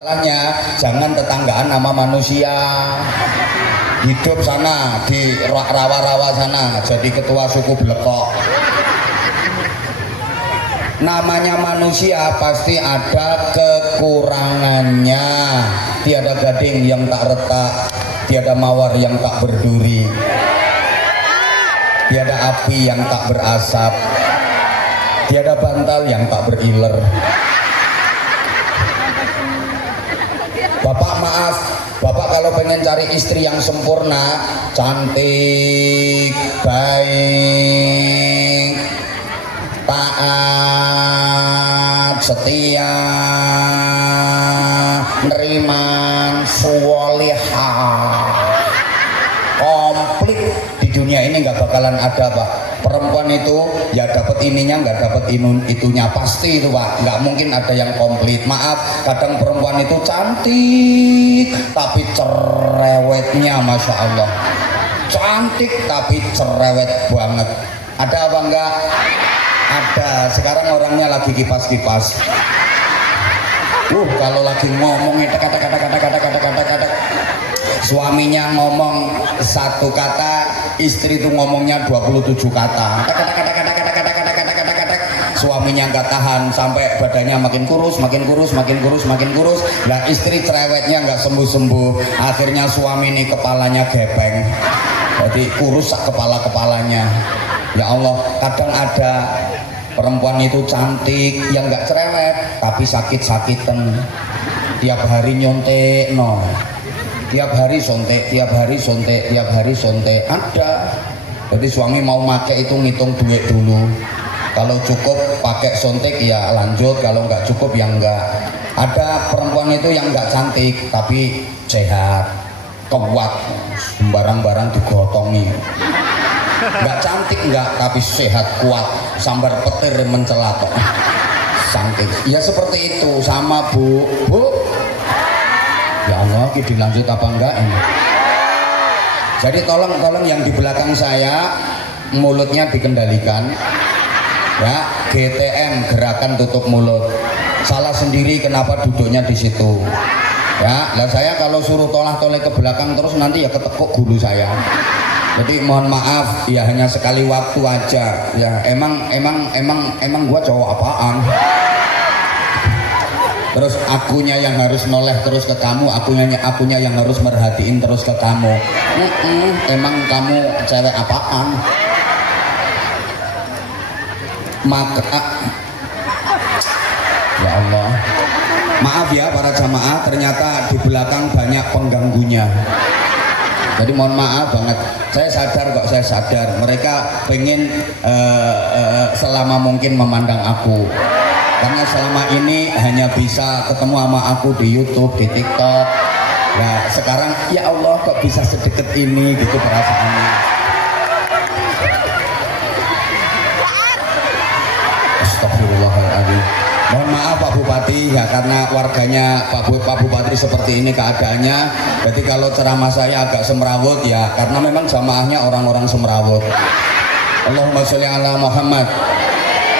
Masalahnya jangan tetanggaan sama manusia. Hidup sana di rawa-rawa sana jadi ketua suku Blekok. Namanya manusia pasti ada kekurangannya. Tiada gading yang tak retak, tiada mawar yang tak berduri, tiada api yang tak berasap, tiada bantal yang tak beriler. Bapak maaf, Bapak kalau pengen cari istri yang sempurna, cantik, baik, taat, setia, neriman, sholihah, komplit di dunia ini nggak bakalan ada, Pak. Perempuan itu ya dapat ininya nggak dapat itunya, pasti itu, Pak. Nggak mungkin ada yang komplit. Maaf, kadang perempuan itu cantik tapi cerewetnya masya Allah, cantik tapi cerewet banget. Ada apa enggak? Ada. Sekarang orangnya lagi kipas-kipas. Kalau lagi ngomongin kata-kata suaminya ngomong satu kata, istri itu ngomongnya 27 kata. Suaminya nggak tahan sampai badannya makin kurus. Nah, istri cerewetnya nggak sembuh-sembuh. Akhirnya suami ini kepalanya gepeng. Jadi kurus kepalanya. Ya Allah, kadang ada perempuan itu cantik yang nggak cerewet tapi sakit-sakitan. Tiap hari nyontek no. Tiap hari sontek ada. Jadi suami mau pakai itu ngitung duit dulu. Kalau cukup pakai sontek ya lanjut, kalau nggak cukup ya enggak. Ada perempuan itu yang nggak cantik tapi sehat, kuat, barang-barang digotongi. Nggak cantik enggak tapi sehat, kuat, sambar petir mencela kok. Cantik. Ya seperti itu sama Bu. Ya Allah, ini dilanjut apa enggak ini? Jadi tolong yang di belakang saya mulutnya dikendalikan. Ya, GTM, gerakan tutup mulut. Salah sendiri kenapa duduknya di situ. Ya, lah saya kalau suruh tolah-toleh ke belakang terus nanti ya ketekuk gulu saya. Jadi mohon maaf, ya hanya sekali waktu aja. Ya, emang gua cowok apaan? Terus akunya yang harus noleh terus ke kamu, akunya yang harus merhatiin terus ke kamu. Emang kamu cewek apaan? Maka ya Allah, maaf ya para jamaah, ternyata di belakang banyak pengganggunya. Jadi mohon maaf banget. Saya sadar mereka pengen selama mungkin memandang aku. Karena selama ini hanya bisa ketemu sama aku di YouTube, di TikTok. Nah sekarang ya Allah kok bisa sedekat ini gitu perasaannya. Astagfirullahaladzim. Mohon maaf Pak Bupati ya, karena warganya Pak Bupati seperti ini keadaannya. Jadi kalau ceramah saya agak semrawut ya karena memang jamaahnya orang-orang semrawut. Allahumma sholli ala Muhammad.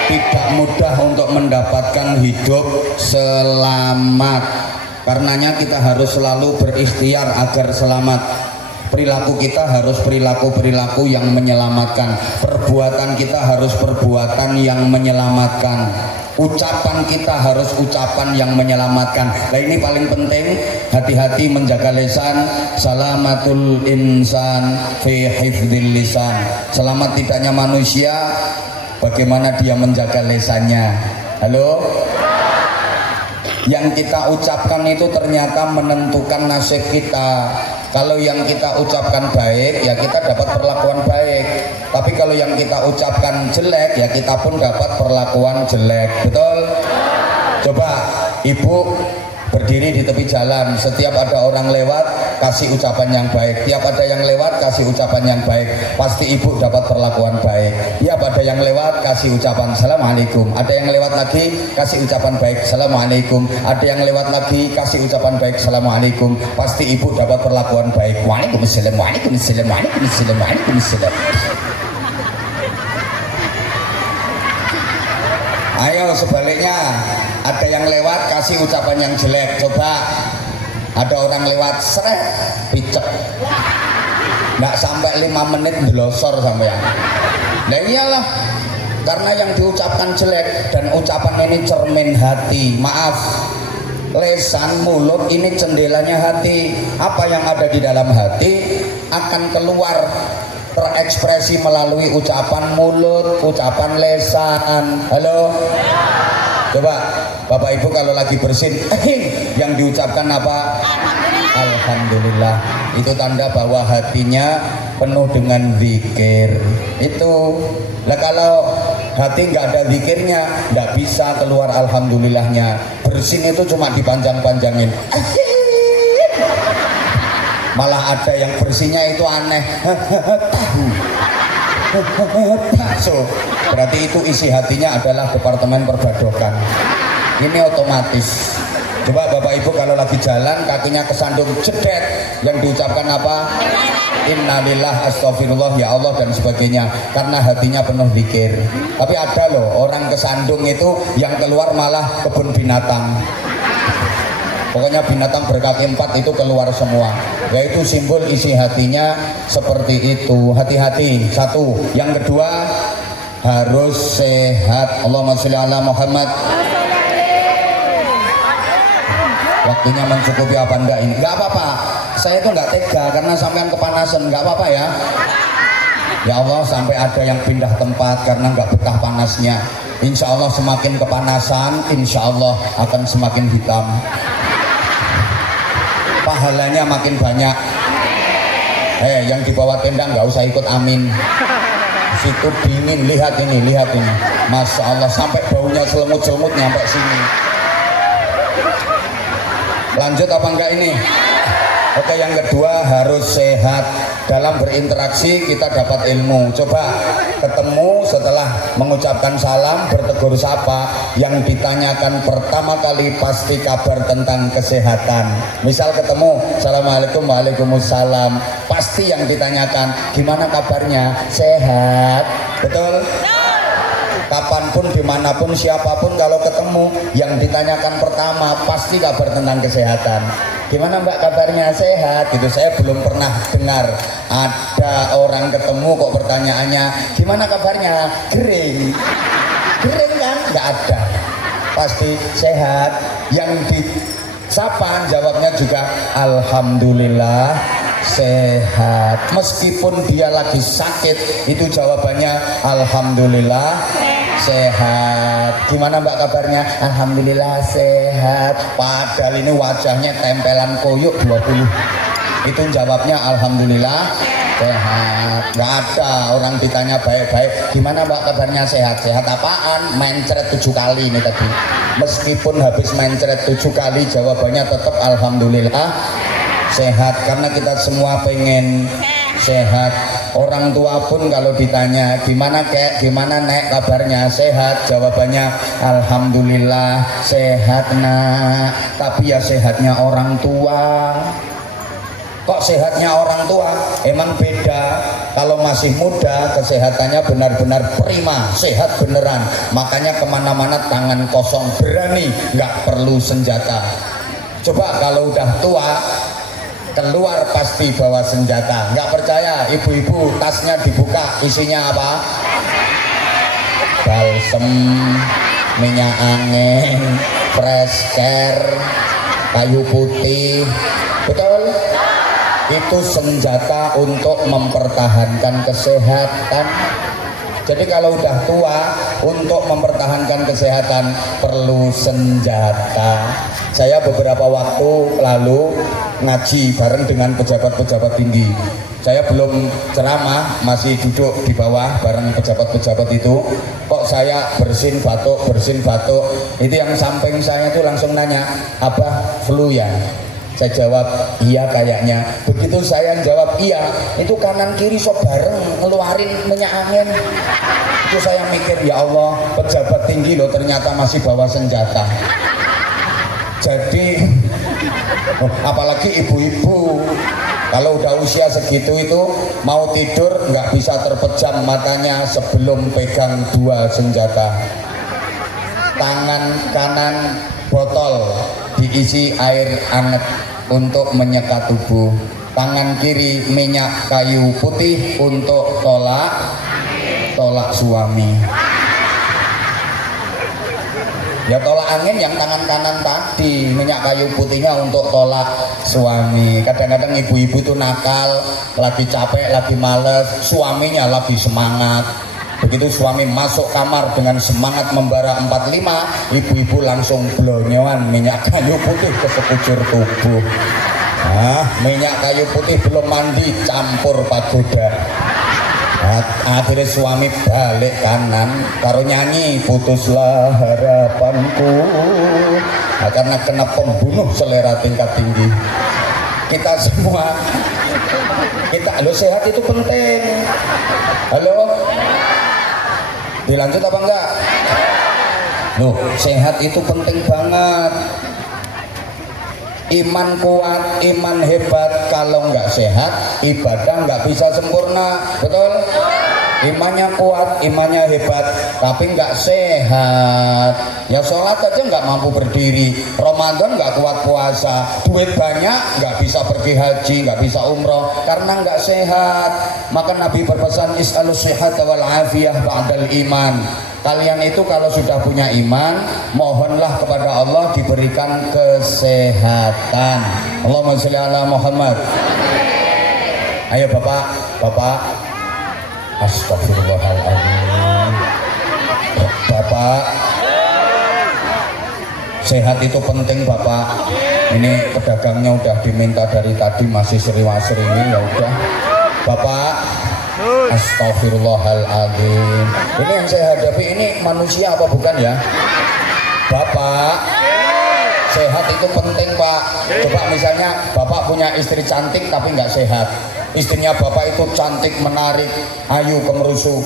Tidak mudah untuk mendapatkan hidup selamat. Karenanya kita harus selalu berikhtiar agar selamat. Perilaku kita harus perilaku yang menyelamatkan. Perbuatan kita harus perbuatan yang menyelamatkan. Ucapan kita harus ucapan yang menyelamatkan. Nah ini paling penting, hati-hati menjaga lisan. Salamatul insan fi hifdzil lisan. Selamat tidaknya manusia bagaimana dia menjaga lisannya. Halo? Yang kita ucapkan itu ternyata menentukan nasib kita. Kalau yang kita ucapkan baik, ya kita dapat perlakuan baik. Tapi kalau yang kita ucapkan jelek, ya kita pun dapat perlakuan jelek. Betul? Coba ibu berdiri di tepi jalan, setiap ada orang lewat kasih ucapan yang baik. Tiap ada yang lewat kasih ucapan yang baik, pasti ibu dapat perlakuan baik. Tiap ada yang lewat kasih ucapan assalamualaikum, ada yang lewat lagi kasih ucapan baik assalamualaikum, ada yang lewat lagi kasih ucapan baik assalamualaikum, pasti ibu dapat perlakuan baik. Waalaikumsalam, waalaikumsalam, waalaikumsalam, waalaikumsalam. Ayo sebaliknya, Ada yang lewat kasih ucapan yang jelek. Coba ada orang lewat seret picek, nggak sampai 5 menit delosor sampean. Nah iyalah, karena yang diucapkan jelek, dan ucapan ini cermin hati. Maaf, lesan, mulut ini jendelanya hati. Apa yang ada di dalam hati akan keluar terekspresi melalui ucapan mulut, ucapan lesan. Halo? Coba Bapak Ibu kalau lagi bersin, yang diucapkan apa? Alhamdulillah. Itu tanda bahwa hatinya penuh dengan zikir. Itu. Lah kalau hati nggak ada zikirnya, nggak bisa keluar alhamdulillahnya. Bersin itu cuma dipanjang-panjangin. Malah ada yang bersihnya itu aneh. So, berarti itu isi hatinya adalah departemen perbadokan. Ini otomatis. Coba Bapak Ibu kalau lagi jalan kakinya kesandung jedet, yang diucapkan apa? Innalillah, astagfirullah, ya Allah, dan sebagainya, karena hatinya penuh zikir. Tapi ada loh orang kesandung itu yang keluar malah kebun binatang. Pokoknya binatang berkaki 4 itu keluar semua. Yaitu simbol isi hatinya seperti itu. Hati-hati. Satu. Yang kedua harus sehat. Allahumma sholli ala Muhammad. Waktunya mencukupi apa enggak ini? Enggak apa-apa. Saya itu enggak tega karena sampean kepanasan. Enggak apa-apa ya. Ya Allah, sampai ada yang pindah tempat karena enggak betah panasnya. Insya Allah semakin kepanasan, insya Allah akan semakin hitam. Pahalanya makin banyak. Yang di bawah tenda nggak usah ikut amin. Situ dingin, lihat ini. Masya Allah, sampai baunya selemut-selemut nyampe sini. Lanjut apa enggak ini? Oke, yang kedua harus sehat. Dalam berinteraksi kita dapat ilmu. Coba ketemu setelah mengucapkan salam, bertegur sapa, yang ditanyakan pertama kali pasti kabar tentang kesehatan. Misal ketemu, assalamualaikum, waalaikumsalam, pasti yang ditanyakan gimana kabarnya, sehat. Betul? Kapanpun, dimanapun, siapapun kalau ketemu, yang ditanyakan pertama pasti kabar tentang kesehatan. Gimana Mbak kabarnya, sehat? Gitu. Saya belum pernah dengar ada orang ketemu kok pertanyaannya gimana kabarnya, kering kan? Nggak ada, pasti sehat. Yang disapa jawabnya juga alhamdulillah sehat. Meskipun dia lagi sakit, itu jawabannya alhamdulillah sehat. Gimana Mbak kabarnya? Alhamdulillah sehat. Padahal ini wajahnya tempelan koyok 20. Itu jawabnya alhamdulillah sehat. Nggak ada orang ditanya baik-baik, gimana Mbak kabarnya, sehat? Sehat apaan? Mencret 7 kali ini tadi. Meskipun habis mencret 7 kali, jawabannya tetap alhamdulillah sehat. Karena kita semua pengen sehat. Orang tua pun kalau ditanya gimana kek, gimana nek kabarnya, sehat, jawabannya alhamdulillah sehat nak. Tapi ya sehatnya orang tua. Kok sehatnya orang tua? Emang beda. Kalau masih muda kesehatannya benar-benar prima, sehat beneran. Makanya kemana-mana tangan kosong, berani, nggak perlu senjata. Coba kalau udah tua, keluar pasti bawa senjata. Nggak percaya, ibu-ibu tasnya dibuka, isinya apa? Balsem, minyak angin, fresh care, kayu putih. Betul? Itu senjata untuk mempertahankan kesehatan. Jadi kalau udah tua, untuk mempertahankan kesehatan perlu senjata. Saya beberapa waktu lalu ngaji bareng dengan pejabat-pejabat tinggi. Saya belum ceramah, masih duduk di bawah bareng pejabat-pejabat itu. Kok saya bersin batuk. Itu yang samping saya itu langsung nanya, "Abah flu ya?" Saya jawab, "Iya kayaknya." Begitu saya jawab iya, itu kanan kiri sok bareng ngeluarin minyak angin. Itu saya mikir, ya Allah, pejabat tinggi loh ternyata masih bawa senjata. Jadi apalagi ibu-ibu kalau udah usia segitu itu mau tidur nggak bisa terpejam matanya sebelum pegang 2 senjata. tangan kanan botol diisi air anget untuk menyekat tubuh, tangan kiri minyak kayu putih untuk tolak suami. Ya tolak angin yang tangan kanan tadi, minyak kayu putihnya untuk tolak suami. Kadang-kadang ibu-ibu itu nakal, lagi capek, lagi males, suaminya lagi semangat. Begitu suami masuk kamar dengan semangat membara 45, ibu-ibu langsung blonyoan minyak kayu putih ke sekujur tubuh. Minyak kayu putih belum mandi campur pagoda. Akhirnya suami balik kanan karo nyanyi putuslah harapanku, karena kena pembunuh selera tingkat tinggi. Kita semua halo, sehat itu penting. Halo, dilanjut apa enggak? Loh, sehat itu penting banget. Iman kuat, iman hebat, kalau nggak sehat ibadah nggak bisa sempurna, betul? Imannya kuat, imannya hebat, tapi nggak sehat, ya sholat aja nggak mampu berdiri, Ramadan nggak kuat puasa, duit banyak nggak bisa pergi haji, nggak bisa umroh karena nggak sehat. Maka Nabi berpesan is'alus sihat wal afiyah ba'dal iman. Kalian itu kalau sudah punya iman, mohonlah kepada Allah diberikan kesehatan. Allahumma sholli ala Muhammad. Ayo Bapak. Astagfirullahaladzim. Bapak, sehat itu penting Bapak. Ini pedagangnya udah diminta dari tadi masih sering-sering, ya udah. Bapak, astagfirullahaladzim. Ini yang saya hadapi ini manusia apa bukan ya? Bapak, sehat itu penting Pak. Coba misalnya Bapak punya istri cantik tapi nggak sehat. Istrinya Bapak itu cantik, menarik, ayu, kemerusu,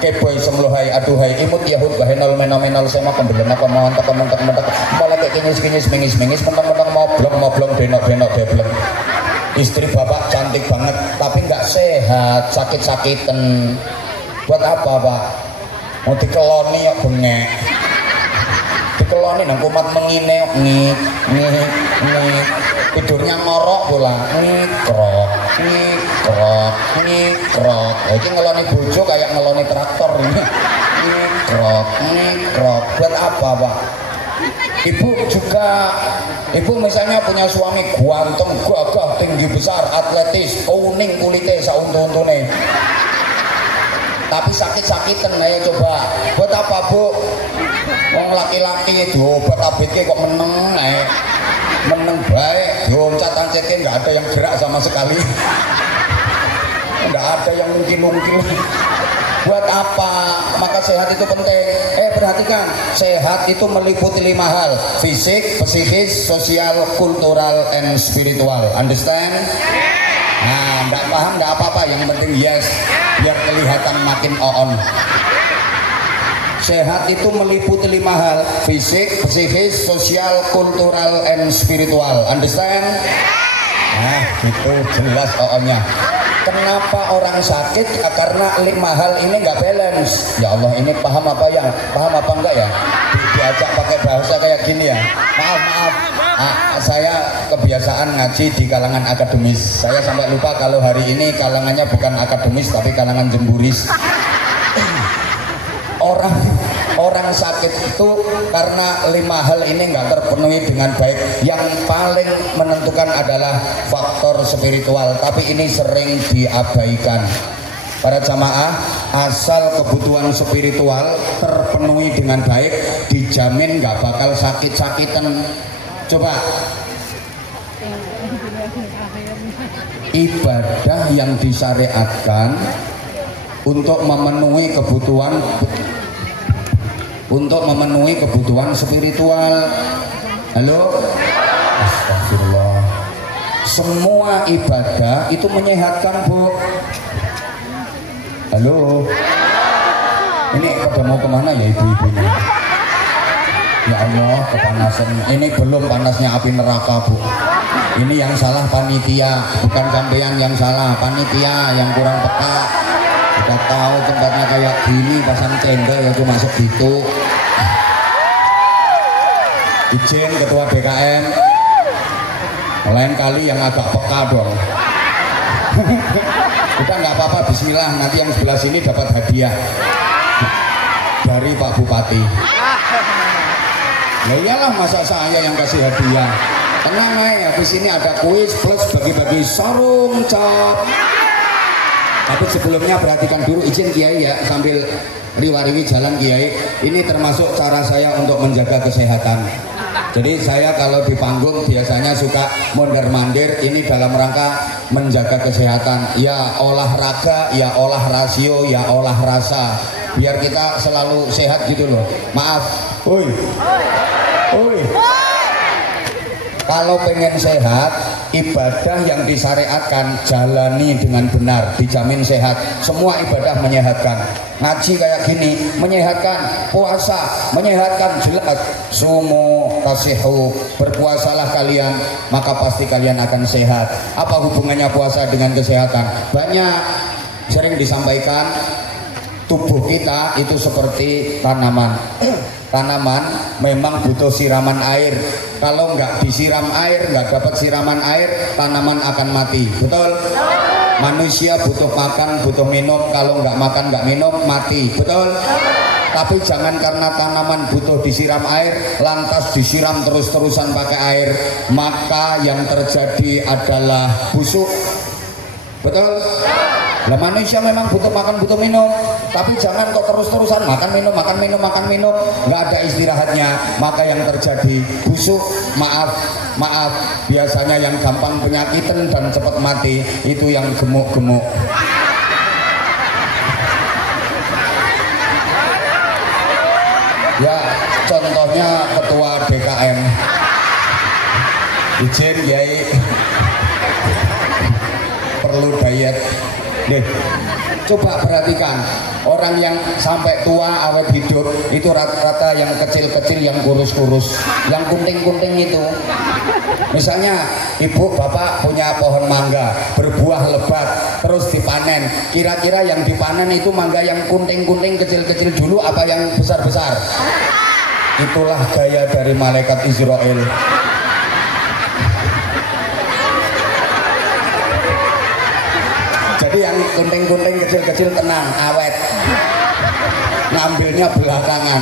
keboy, semlohai, aduhai, imut, yahud, bahenol, menomenol, sema, pembelena, pemontak, malah kayak kinyis, mengis, mentang-mentang moblong, denok, debleng. Istri Bapak cantik banget tapi nggak sehat, sakit-sakitan. Buat apa Pak? Mau dikeloni ya bengek, dikeloni nang kumat mengine ngik, tidurnya ngorok pula ngikrok. Ini ngeloni bojo kayak ngeloni traktor ini. Ngikrok. Buat apa Pak? Ibu misalnya punya suami ganteng, gagah, tinggi besar, atletis, kuning kulitnya sauntu-untune, tapi sakit-sakitan. Ayo coba, buat apa Bu? Wong laki-laki diobat abitnya kok meneng baik, loncat ancetnya nggak ada yang gerak sama sekali, nggak ada yang mungkin-mungkin. Buat apa? Maka sehat itu penting. Perhatikan, sehat itu meliputi 5 hal: fisik, psikis, sosial, kultural, and spiritual. Understand? Nah, enggak paham enggak apa-apa, yang penting yes, biar kelihatan makin on. Sehat itu meliputi 5 hal: fisik, psikis, sosial, kultural, and spiritual. Understand? Nah, itu jelas on-nya. Kenapa orang sakit? Karena 5 hal ini nggak balance. Ya Allah, ini paham apa enggak ya? Diajak pakai bahasa kayak gini ya. Maaf. Saya kebiasaan ngaji di kalangan akademis. Saya sampai lupa kalau hari ini kalangannya bukan akademis tapi kalangan jemburis. Orang sakit itu karena 5 hal ini nggak terpenuhi dengan baik. Yang paling menentukan adalah faktor spiritual, tapi ini sering diabaikan. Para jamaah, asal kebutuhan spiritual terpenuhi dengan baik, dijamin nggak bakal sakit-sakitan. Coba ibadah yang disyariatkan untuk memenuhi kebutuhan spiritual. Halo, astagfirullah. Semua ibadah itu menyehatkan Bu. Halo, ini pada mau kemana ya ibu-ibunya? Ya Allah, kepanasan. Ini belum panasnya api neraka Bu. Ini yang salah panitia, bukan sampean yang salah, panitia yang kurang peka. Kita tahu tempatnya kayak gini, pasang tenda ya cuma segitu. izin ketua DKM lain kali yang agak peka dong. Kita nggak apa-apa, bismillah, nanti yang sebelah sini dapat hadiah dari Pak Bupati. Ya iyalah, masa saya yang kasih hadiah. Tenang aja, habis ini ada kuis plus bagi-bagi sarung cap. Tapi sebelumnya perhatikan dulu, izin Kiai ya, sambil riwa-riwi jalan Kiai. Ini termasuk cara saya untuk menjaga kesehatan. Jadi saya kalau di panggung biasanya suka mondar-mandir, ini dalam rangka menjaga kesehatan. Ya olahraga, ya olah rasio, ya olah rasa. Biar kita selalu sehat gitu loh. Maaf, oi. Kalau pengen sehat, ibadah yang disyariatkan jalani dengan benar, dijamin sehat. Semua ibadah menyehatkan. Ngaji kayak gini menyehatkan, puasa menyehatkan, jelas. Sumu tasihu, berpuasalah kalian maka pasti kalian akan sehat. Apa hubungannya puasa dengan kesehatan? Banyak, sering disampaikan tubuh kita itu seperti tanaman. Tanaman memang butuh siraman air. Kalau nggak disiram air, nggak dapat siraman air, tanaman akan mati. Betul? Manusia butuh makan, butuh minum. Kalau nggak makan, nggak minum, mati. Betul? Tapi jangan karena tanaman butuh disiram air, lantas disiram terus-terusan pakai air, maka yang terjadi adalah busuk. Betul? Lah manusia memang butuh makan, butuh minum, tapi jangan kok terus-terusan makan minum, nggak ada istirahatnya, maka yang terjadi busuk. Maaf, biasanya yang gampang penyakitan dan cepat mati itu yang gemuk-gemuk. Ya, contohnya ketua DKM. Izin Kiai, perlu diet. Deh, coba perhatikan orang yang sampai tua awet hidup itu rata-rata yang kecil-kecil, yang kurus-kurus, yang kunting-kunting itu. Misalnya ibu bapak punya pohon mangga berbuah lebat terus dipanen, kira-kira yang dipanen itu mangga yang kunting-kunting kecil-kecil dulu apa yang besar-besar? Itulah gaya dari malaikat Israel. Jadi yang kunting-kunting kecil-kecil tenang, awet, ngambilnya belakangan.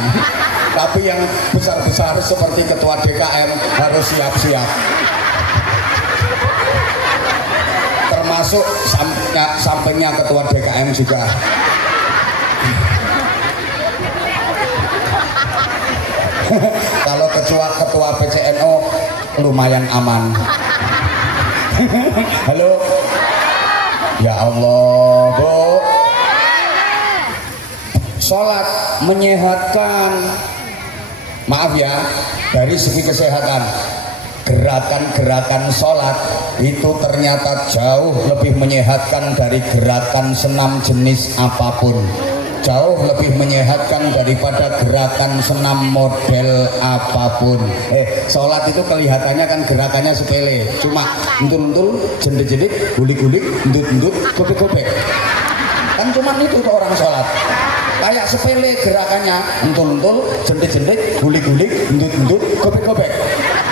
Tapi yang besar-besar seperti ketua DKM harus siap-siap. Termasuk sampingnya ketua DKM juga. Kalau ketua PCNO lumayan aman. Halo. Ya Allah, Bu. Sholat menyehatkan. Maaf ya, dari segi kesehatan, gerakan-gerakan sholat itu ternyata jauh lebih menyehatkan dari gerakan senam jenis apapun. Jauh lebih menyehatkan daripada gerakan senam model apapun. Sholat itu kelihatannya kan gerakannya sepele, cuma entul-entul, jendik-jendik, gulik-gulik, endut-endut, gobek-gobek. Kan cuma itu tuh orang sholat. Kayak sepele gerakannya, entul-entul, jendik-jendik, gulik-gulik, endut-endut, gobek-gobek.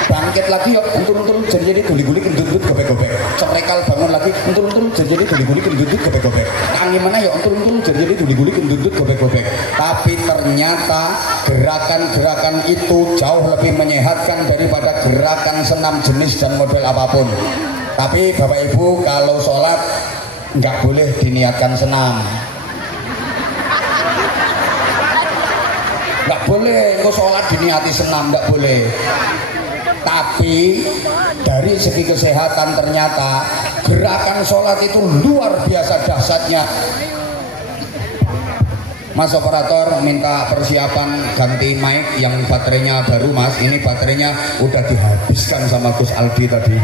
Bangkit lagi ya, entul-entul, jendik-jendik, gulik-gulik, endut-endut, gobek-gobek. Cerekal bangun lagi, entul-entul, jendik-jendik, gulik-gulik, endut-endut, gobek-gobek. Tangi mana ya, entul-entul, jendik-jendik, gulik-gulik, endut-endut, gobek-gobek. Tapi ternyata gerakan-gerakan itu jauh lebih menyehatkan daripada gerakan senam jenis dan model apapun. Tapi Bapak Ibu kalau sholat nggak boleh diniatkan senam. Nggak boleh, kok sholat diniati senam, nggak boleh. Tapi dari segi kesehatan ternyata gerakan sholat itu luar biasa dahsyatnya. Mas operator minta persiapan ganti mic yang baterainya baru Mas. Ini baterainya udah dihabiskan sama Gus Aldi tadi.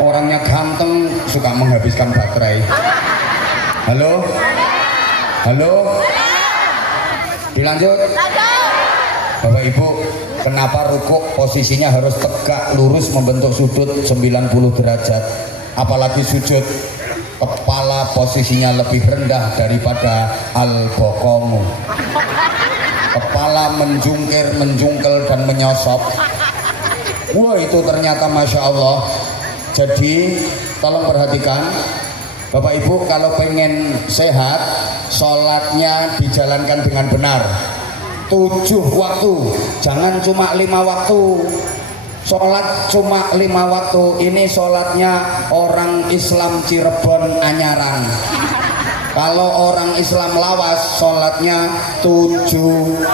Orangnya ganteng, suka menghabiskan baterai. Halo? Halo? Dilanjut? Bapak Ibu, kenapa rukuk posisinya harus tegak lurus membentuk sudut 90 derajat? Apalagi sujud, kepala posisinya lebih rendah daripada al-bokomu. kepala menjungkir, menjungkel dan menyosop. Wah, itu ternyata Masya Allah. Jadi tolong perhatikan Bapak Ibu, kalau pengen sehat, sholatnya dijalankan dengan benar. 7 waktu, jangan cuma 5 waktu. Sholat cuma 5 waktu. Ini sholatnya orang Islam Cirebon Anyaran. Kalau orang Islam Lawas, sholatnya 7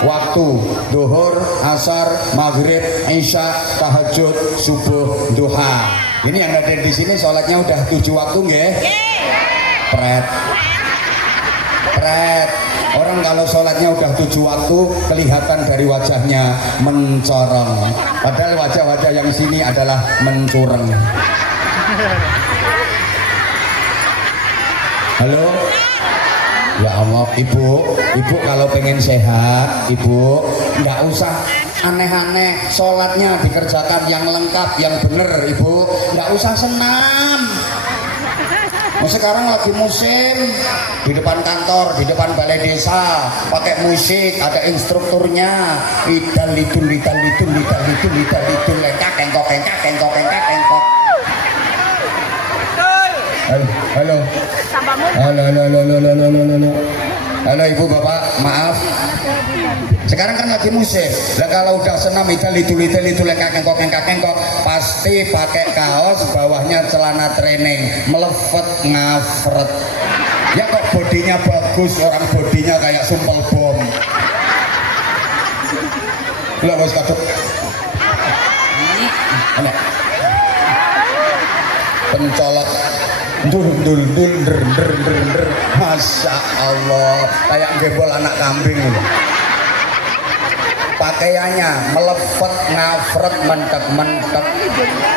waktu: duhur, asar, maghrib, isya, tahajud, subuh, duha. Ini yang ada di sini sholatnya udah 7 waktu, nggih? Pret. Orang kalau sholatnya udah 7 waktu, kelihatan dari wajahnya mencorong. Padahal wajah-wajah yang sini adalah mencureng. Halo? Ya Allah, ibu kalau pengen sehat, ibu nggak usah aneh-aneh, sholatnya dikerjakan yang lengkap, yang bener, ibu nggak usah senam. Sekarang lagi musim, di depan kantor, di depan balai desa, pakai musik, ada instrukturnya, idal lidul, lengkak, kengkok. Halo. Halo ibu bapak, maaf. Sekarang kan lagi musim. Lah kalau udah senam idal lidul lengkak, kengkok, pasti pakai kaos, bawahnya celana training, melefet ngafret. Ya kok bodinya bagus, orang bodinya kayak sumpel bom. Lah bos kaduk. Pencolok dul, Masya Allah, kayak gebol anak kambing. Pakaiannya melefet, ngafret, mantep.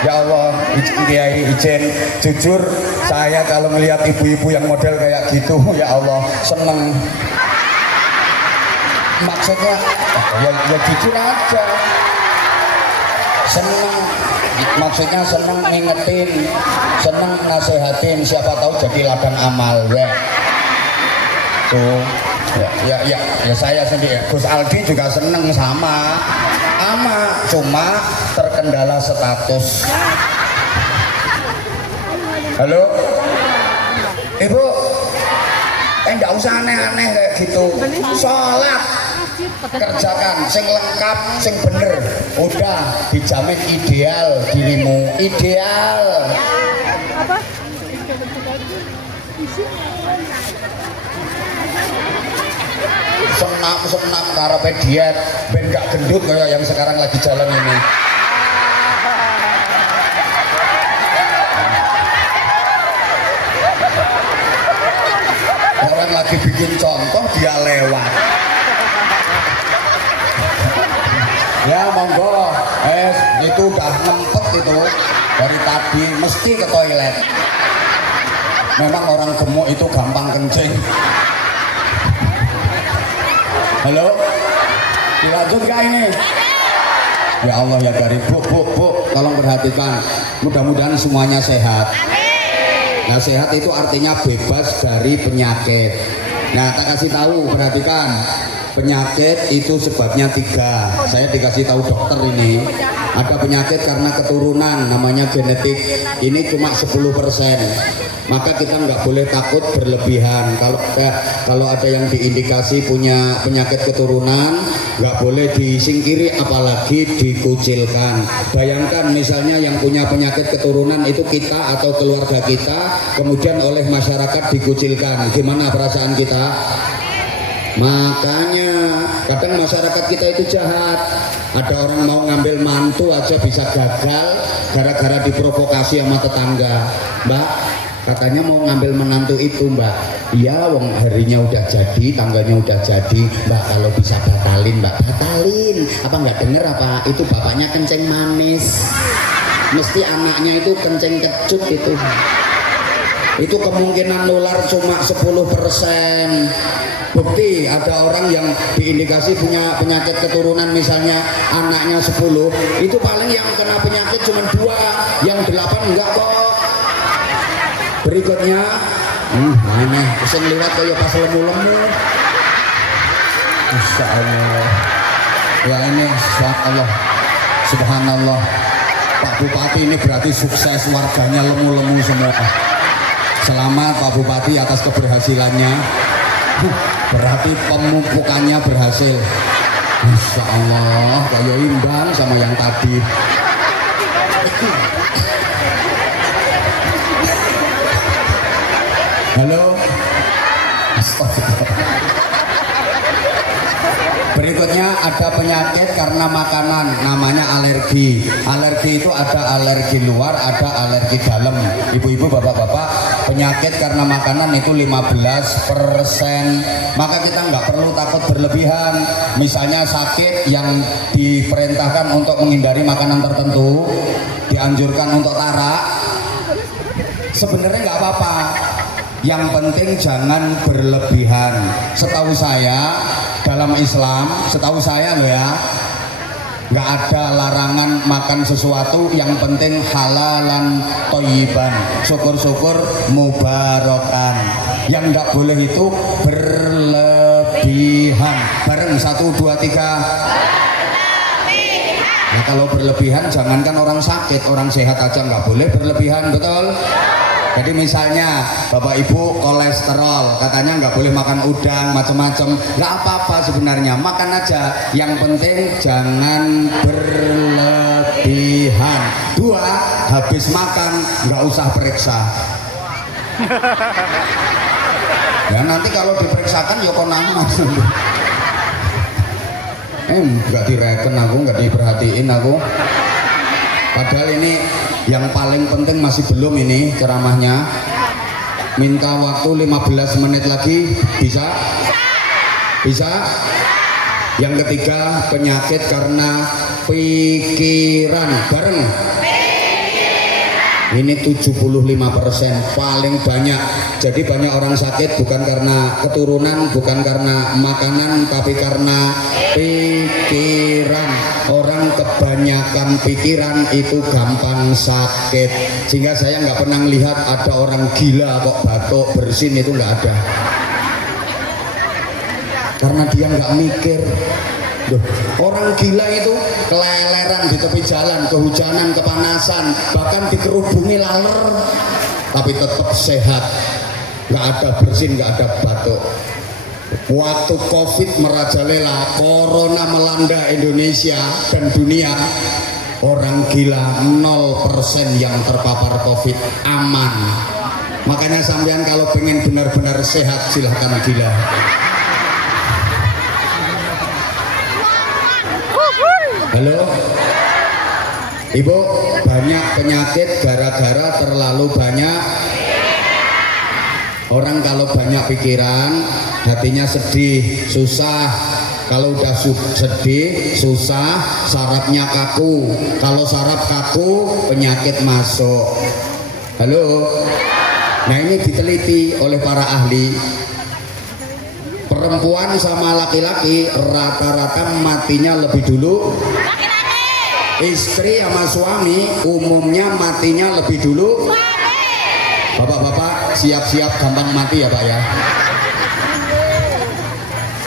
Ya Allah, Kiai izin, jujur saya kalau melihat ibu-ibu yang model kayak gitu, ya Allah, seneng. Maksudnya ya jujur aja, seneng. Maksudnya seneng ngingetin, seneng nasehatin, siapa tahu jadi ladang amal. Tuh. Ya saya sendiri, Gus Aldi juga seneng sama, cuma terkendala status. Halo, ibu, nggak usah aneh-aneh kayak gitu. Sholat kerjakan, sing lengkap, sing bener, udah dijamin ideal dirimu, ideal. Apa? Senam karepe diet ben gak gendut kayak yang sekarang lagi jalan ini. Orang lagi bikin contoh dia lewat. Ya monggo, itu udah ngempet itu dari tadi mesti ke toilet. Memang orang gemuk itu gampang kencing. Halo, dilanjut gak ini? Ya Allah ya Karim, bu, tolong perhatikan. Mudah-mudahan semuanya sehat. Nah sehat itu artinya bebas dari penyakit. Nah tak kasih tahu, perhatikan. Penyakit itu sebabnya 3. Saya dikasih tahu dokter ini. Ada penyakit karena keturunan, namanya genetik. Ini cuma 10%. Maka kita nggak boleh takut berlebihan. Kalau ada yang diindikasi punya penyakit keturunan, nggak boleh disingkiri, apalagi dikucilkan. Bayangkan misalnya yang punya penyakit keturunan itu kita atau keluarga kita, kemudian oleh masyarakat dikucilkan. Gimana perasaan kita? Makanya kadang masyarakat kita itu jahat. Ada orang mau ngambil mantu aja bisa gagal gara-gara diprovokasi sama tetangga. Mbak, katanya mau ngambil menantu itu, Mbak. Iya, wong harinya udah jadi, tangganya udah jadi. Mbak, kalau bisa batalin, Mbak, batalin. Apa nggak denger apa? Itu bapaknya kenceng manis. Mesti anaknya itu kenceng kecut itu. Itu kemungkinan nular cuma 10%. Bukti ada orang yang diindikasi punya penyakit keturunan, misalnya anaknya 10, itu paling yang kena penyakit cuma 2, yang 8 enggak kok. Berikutnya, mana sing liwat kayak pas lemu-lemu. Insya Allah. Ya ini Allah. Subhanallah. Pak Bupati ini berarti sukses, warganya lemu-lemu semua. Selamat Pak Bupati atas keberhasilannya. Berarti pemupukannya berhasil. Insya Allah kayak imbang sama yang tadi. Halo. Berikutnya ada penyakit karena makanan, namanya alergi. Alergi itu ada alergi luar, ada alergi dalam. Ibu-ibu, bapak-bapak, penyakit karena makanan itu 15%. Maka kita nggak perlu takut berlebihan. Misalnya sakit yang diperintahkan untuk menghindari makanan tertentu, dianjurkan untuk tarak, sebenarnya nggak apa-apa. Yang penting jangan berlebihan. Setahu saya dalam Islam, setahu saya loh ya, nggak ada larangan makan sesuatu, yang penting halalan thayyiban, syukur-syukur mubarakan. Yang nggak boleh itu berlebihan. Bareng 1, 2, 3. Nah kalau berlebihan, jangankan orang sakit, orang sehat aja nggak boleh berlebihan, betul? Jadi misalnya Bapak Ibu kolesterol, katanya nggak boleh makan udang macam-macam, nggak apa-apa sebenarnya, makan aja. Yang penting jangan berlebihan. 2, habis makan nggak usah periksa. Ya nanti kalau diperiksakan ya konama. Nggak direken aku, nggak diperhatiin aku. Padahal ini yang paling penting masih belum ini ceramahnya. Minta waktu 15 menit lagi, bisa? Bisa? Yang ketiga, penyakit karena pikiran. Bareng. Ini 75% paling banyak. Jadi banyak orang sakit bukan karena keturunan, bukan karena makanan, tapi karena pikiran. Orang kebanyakan pikiran itu gampang sakit. Sehingga saya nggak pernah lihat ada orang gila kok batuk bersin, itu nggak ada. Karena dia nggak mikir. Duh, orang gila itu keleleran di tepi jalan, kehujanan, kepanasan, bahkan dikerubungi laler, tapi tetap sehat, nggak ada bersin, nggak ada batuk. Waktu COVID merajalela, corona melanda Indonesia dan dunia, orang gila 0% yang terpapar COVID, aman. Makanya sampean kalau pengen benar-benar sehat, silahkan gila. Halo Ibu, banyak penyakit gara-gara terlalu banyak. Orang kalau banyak pikiran, hatinya sedih, susah. Kalau udah sedih, susah, sarafnya kaku. Kalau saraf kaku, penyakit masuk. Halo. Nah ini diteliti oleh para ahli. Perempuan sama laki-laki rata-rata matinya lebih dulu. Istri sama suami umumnya matinya lebih dulu. Bapak-bapak siap-siap gampang mati ya Pak ya.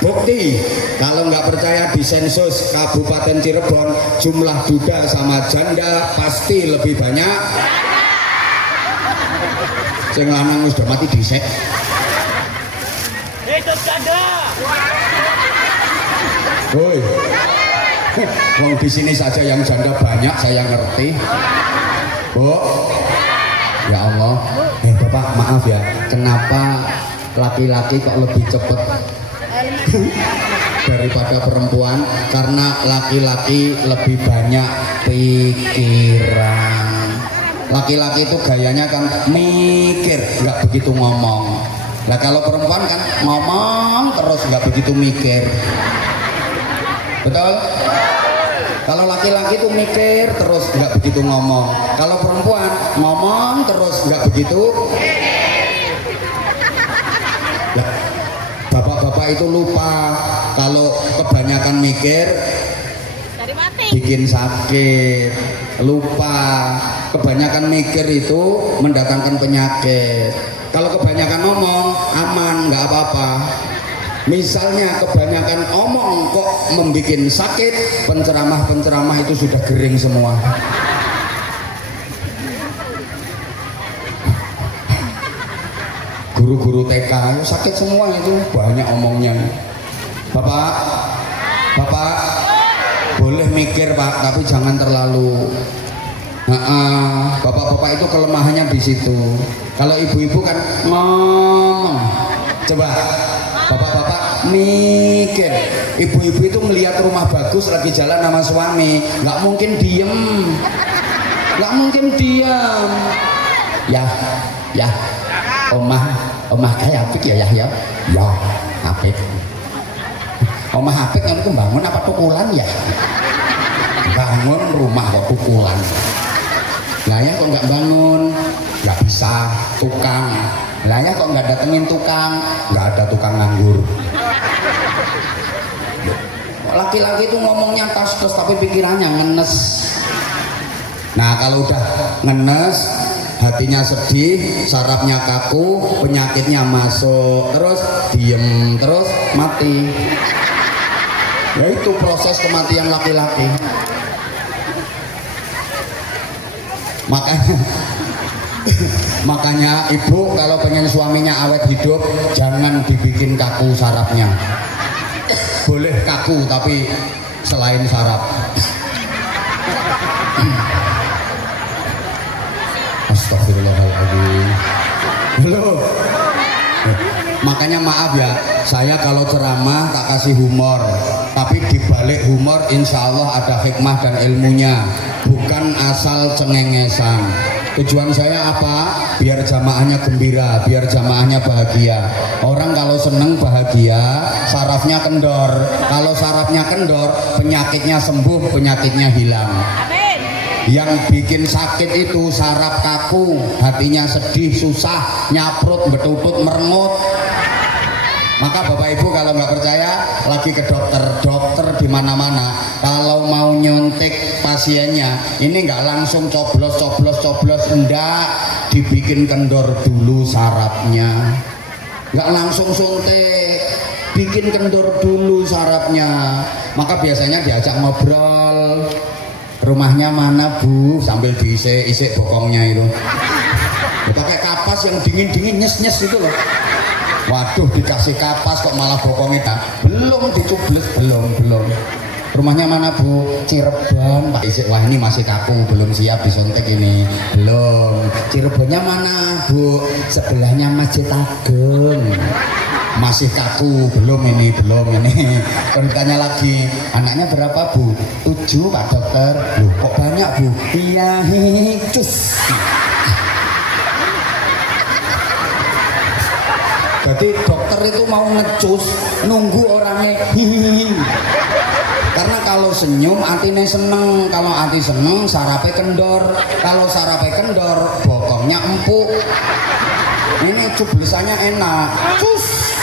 Bukti, kalau nggak percaya di sensus Kabupaten Cirebon, jumlah duda sama janda pasti lebih banyak. Sing lanang wis udah mati dhisik. Hidup janda. Woi. Wong di sini saja yang janda banyak, saya ngerti. Bu. Ya Allah. Bapak maaf ya. Kenapa laki-laki kok lebih cepat daripada perempuan? Karena laki-laki lebih banyak pikiran. Laki-laki itu gayanya kan mikir, nggak begitu ngomong. Nah kalau perempuan kan ngomong terus, nggak begitu mikir. Betul? Kalau laki-laki itu mikir terus, nggak begitu ngomong. Kalau perempuan ngomong terus, nggak begitu. Nah, bapak-bapak itu lupa kalau kebanyakan mikir bikin sakit. Lupa kebanyakan mikir itu mendatangkan penyakit. Kalau kebanyakan ngomong aman, nggak apa-apa. Misalnya kebanyakan omong kok membuat sakit, penceramah-penceramah itu sudah kering semua. Guru-guru TK sakit semua itu, banyak omongnya. Bapak, boleh mikir Pak, tapi jangan terlalu. Bapak-bapak itu kelemahannya di situ. Kalau ibu-ibu kan ngomong. Coba, bapak-bapak mikir. Ibu-ibu itu melihat rumah bagus lagi jalan sama suami, nggak mungkin diem, nggak mungkin diam. Ya. Omah kayak apik ya apik. Omah apik kan itu bangun apa tukulan ya? Bangun rumah kok tukulan. Lah ya kok nggak bangun? Nggak bisa, tukang. Lah ya kok nggak datengin tukang? Nggak ada tukang nganggur. Laki-laki itu ngomongnya tas-tas tapi pikirannya ngenes. Nah kalau udah ngenes, hatinya sedih, sarafnya kaku, penyakitnya masuk, terus diem, terus mati. Ya itu proses kematian laki-laki. Makanya ibu kalau pengen suaminya awet hidup, jangan dibikin kaku sarafnya. Boleh kaku tapi selain saraf. Astagfirullahaladzim. Halo. Makanya maaf ya, saya kalau ceramah tak kasih humor, tapi dibalik humor insya Allah ada hikmah dan ilmunya, bukan asal cengengesan. Tujuan saya apa? Biar jamaahnya gembira, biar jamaahnya bahagia. Orang kalau seneng bahagia, sarafnya kendor. Kalau sarafnya kendor, penyakitnya sembuh, penyakitnya hilang. Yang bikin sakit itu saraf kaku, hatinya sedih, susah, nyaprut, betutut, merengut. Maka Bapak Ibu kalau nggak percaya, lagi ke dokter di mana-mana. Kalau mau nyuntik pasiennya, ini nggak langsung coblos, enggak, dibikin kendor dulu sarafnya. Nggak langsung suntik, bikin kendor dulu sarafnya. Maka biasanya diajak ngobrol. Rumahnya mana Bu? Sambil diisik-isik bokongnya itu. Pakai kapas yang dingin-dingin, nyes-nyes itu loh. Waduh, dikasih kapas kok malah bokongnya belum dicubles, belum. Rumahnya mana Bu? Cirebon Pak. Isik, wah ini masih kaku, belum siap disuntik ini, belum. Cirebonnya mana Bu? Sebelahnya Masjid Agung. Masih kaku, belum ini. Kalau ditanya lagi, anaknya berapa Bu? 7 Pak Dokter. Loh kok banyak Bu? Iya, cus. Jadi dokter itu mau ngecus, nunggu orangnya hihihi. Karena kalau senyum atine seneng, kalau hati seneng sarafnya kendor, kalau sarafnya kendor bokongnya empuk. Ini cublesannya enak, cus.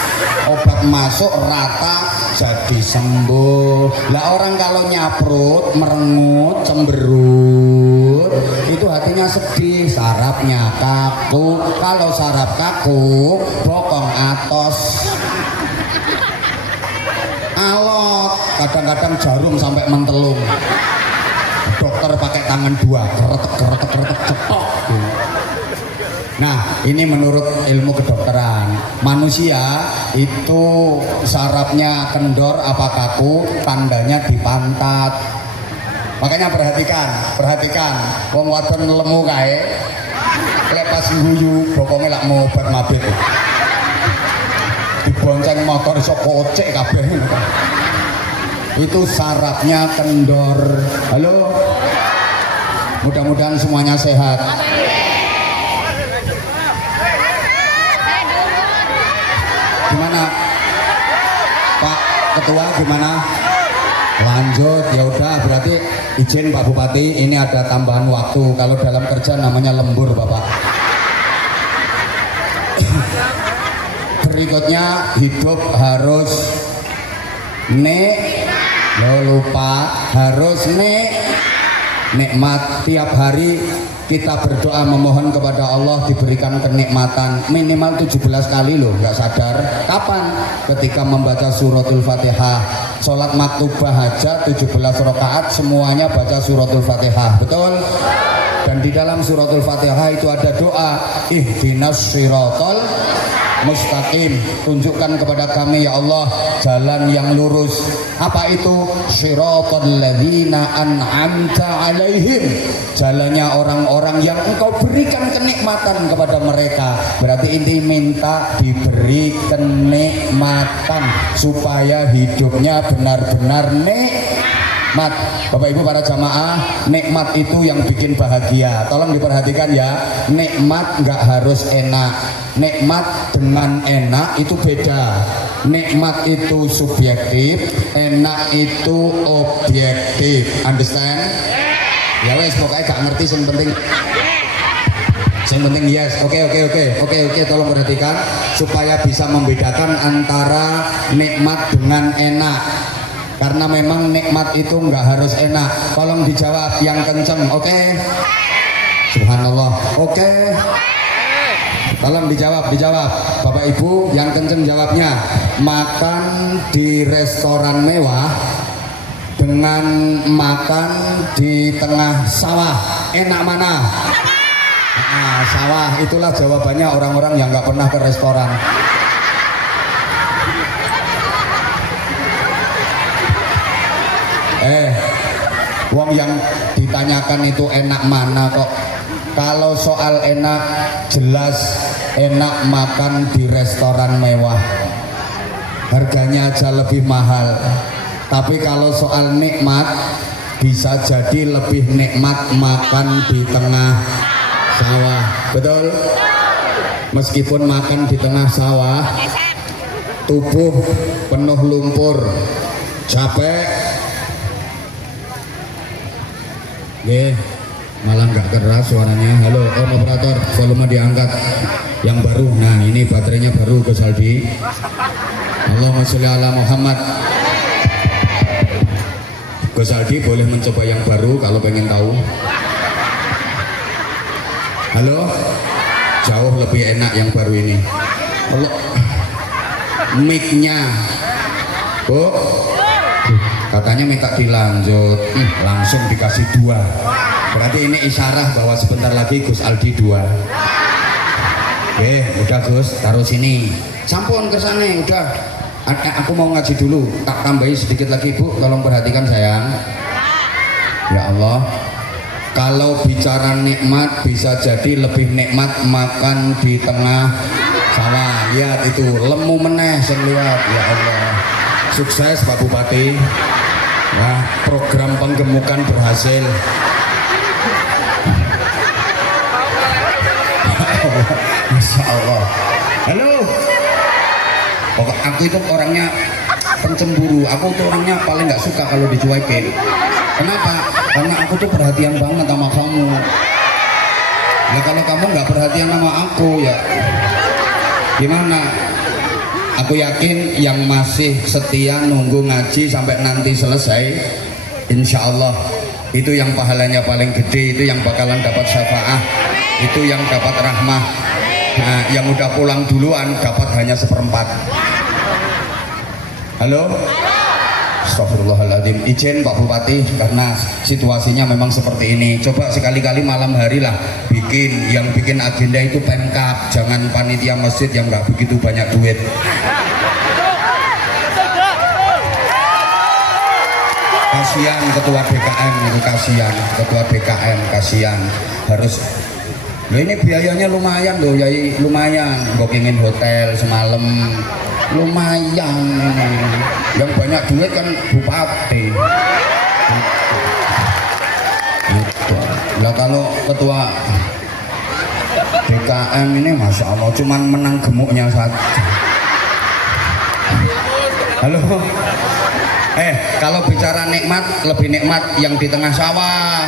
Obat masuk rata jadi sembuh. Lah orang kalau nyaprut, merengut, cemberut, itu hatinya sedih, sarafnya kaku. Kalau saraf kaku, bokong atos. Alot, kadang-kadang jarum sampai mentelung. Dokter pakai tangan 2, keretek cetok. Nah, ini menurut ilmu kedokteran. Manusia itu sarafnya kendor apa kaku, tandanya di pantat. Makanya perhatikan. Wong wadon lemu kae, lek pas guyu bokonge lak mau obat mabit. Dibonceng motor iso kocek kabeh. Itu sarafnya kendor. Halo. Mudah-mudahan semuanya sehat. Gimana Pak Ketua, gimana? Lanjut, ya udah, berarti izin Pak Bupati, ini ada tambahan waktu. Kalau dalam kerja namanya lembur Bapak. Berikutnya hidup harus lo lupa harus nikmat. Tiap hari kita berdoa memohon kepada Allah diberikan kenikmatan minimal 17 kali loh, nggak sadar kapan? Ketika membaca suratul Fatihah. Sholat maktubah aja 17 rakaat semuanya baca suratul Fatihah, betul? Dan di dalam suratul Fatihah itu ada doa ihdinas siratal mustaqim, tunjukkan kepada kami ya Allah jalan yang lurus. Apa itu? Siratal ladzina an'amta alaihim, jalannya orang-orang yang engkau berikan kenikmatan kepada mereka. Berarti inti minta diberi kenikmatan supaya hidupnya benar-benar nikmat. Bapak Ibu para jamaah, nikmat itu yang bikin bahagia. Tolong diperhatikan ya, nikmat nggak harus enak. Nikmat dengan enak itu beda. Nikmat itu subjektif, enak itu objektif. Understand? Ya wes, pokoknya gak ngerti, yang penting yes. Oke, tolong perhatikan supaya bisa membedakan antara nikmat dengan enak. Karena memang nikmat itu nggak harus enak. Tolong dijawab yang kenceng, oke? Subhanallah, oke? Tolong dijawab. Bapak Ibu yang kenceng jawabnya. Makan di restoran mewah dengan makan di tengah sawah, enak mana? Nah, sawah, itulah jawabannya orang-orang yang nggak pernah ke restoran. Wong yang ditanyakan itu enak mana kok? Kalau soal enak, jelas enak makan di restoran mewah, harganya aja lebih mahal. Tapi kalau soal nikmat, bisa jadi lebih nikmat makan di tengah sawah, betul? Meskipun makan di tengah sawah, tubuh penuh lumpur, capek, malah nggak keras suaranya. Halo om operator, volume diangkat yang baru. Nah ini baterainya baru Gus Aldi. Allahumma sholli ala Muhammad. Gus Aldi boleh mencoba yang baru kalau pengen tahu. Halo, jauh lebih enak yang baru ini. Mic-nya Bu, katanya minta dilanjut, langsung dikasih 2. Berarti ini isyarah bahwa sebentar lagi Gus Aldi 2. Oke, udah Gus, taruh sini. Sampun ke sana, udah. Aku mau ngaji dulu, tak tambahin sedikit lagi Bu, tolong perhatikan sayang. Ya Allah, kalau bicara nikmat bisa jadi lebih nikmat makan di tengah sawah. Lihat itu, lemu meneh sing liwat. Ya Allah, sukses Pak Bupati. Nah, program penggemukan berhasil. Masya Allah. Halo. Pokok aku itu orangnya pencemburu. Aku tuh orangnya paling nggak suka kalau dicuekin. Kenapa? Karena aku tuh perhatian banget sama kamu. Nah kalau kamu nggak perhatian sama aku ya gimana? Aku yakin yang masih setia nunggu ngaji sampai nanti selesai, insya Allah itu yang pahalanya paling gede, itu yang bakalan dapat syafaat, itu yang dapat rahmah. Nah, yang udah pulang duluan dapat hanya 1/4. Halo? Astagfirullahaladzim. Izin Pak Bupati, karena situasinya memang seperti ini. Coba sekali-kali malam hari lah bikin, yang bikin agenda itu Pemkab, jangan panitia masjid yang nggak begitu banyak duit. Kasihan ketua BKM itu, kasihan ketua BKM, kasihan harus. Loh ini biayanya lumayan loh, Yai, lumayan. Bookingin hotel semalam, lumayan ini. Yang banyak duit kan bupati. Nah kalau ketua BKM ini masya Allah cuman menang gemuknya saja. Halo. Kalau bicara nikmat, lebih nikmat yang di tengah sawah.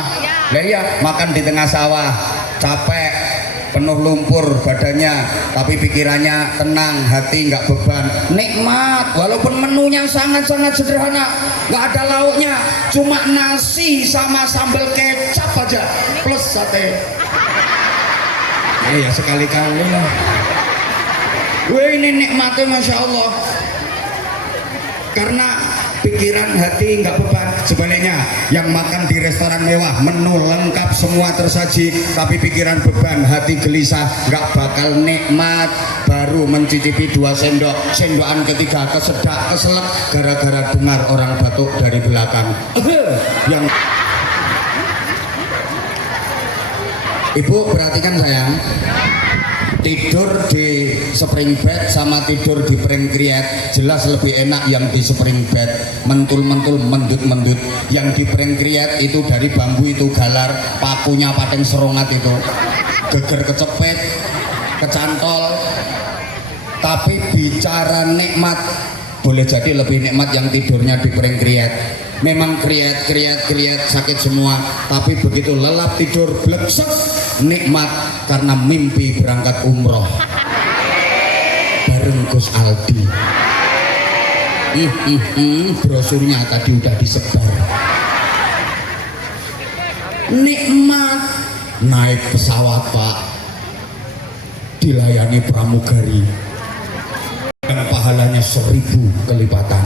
Lah iya, makan di tengah sawah capek, penuh lumpur badannya, tapi pikirannya tenang, hati nggak beban, nikmat. Walaupun menunya sangat-sangat sederhana, nggak ada lauknya, cuma nasi sama sambal kecap aja plus sate. Ya sekali-kali lah. Wah, ini nikmatnya Masya Allah. Karena pikiran hati nggak beban. Sebaliknya, yang makan di restoran mewah, menu lengkap semua tersaji, tapi pikiran beban, hati gelisah, nggak bakal nikmat. Baru mencicipi 2 sendok, sendokan ketiga kesedak keselak gara-gara dengar orang batuk dari belakang. Yang Ibu perhatikan sayang, tidur di spring bed sama tidur di spring kriet jelas lebih enak yang di spring bed, mentul-mentul, mendut-mendut. Yang di spring kriet itu dari bambu itu galar, pakunya paten serongat itu, geger kecepet, kecantol. Tapi bicara nikmat, boleh jadi lebih nikmat yang tidurnya di spring kriet. Memang kriet sakit semua, tapi begitu lelap tidur bleksek nikmat karena mimpi berangkat umroh bareng Gus Aldi. Brosurnya tadi udah disebar. Nikmat naik pesawat Pak, dilayani pramugari dan pahalanya 1000 kelipatan.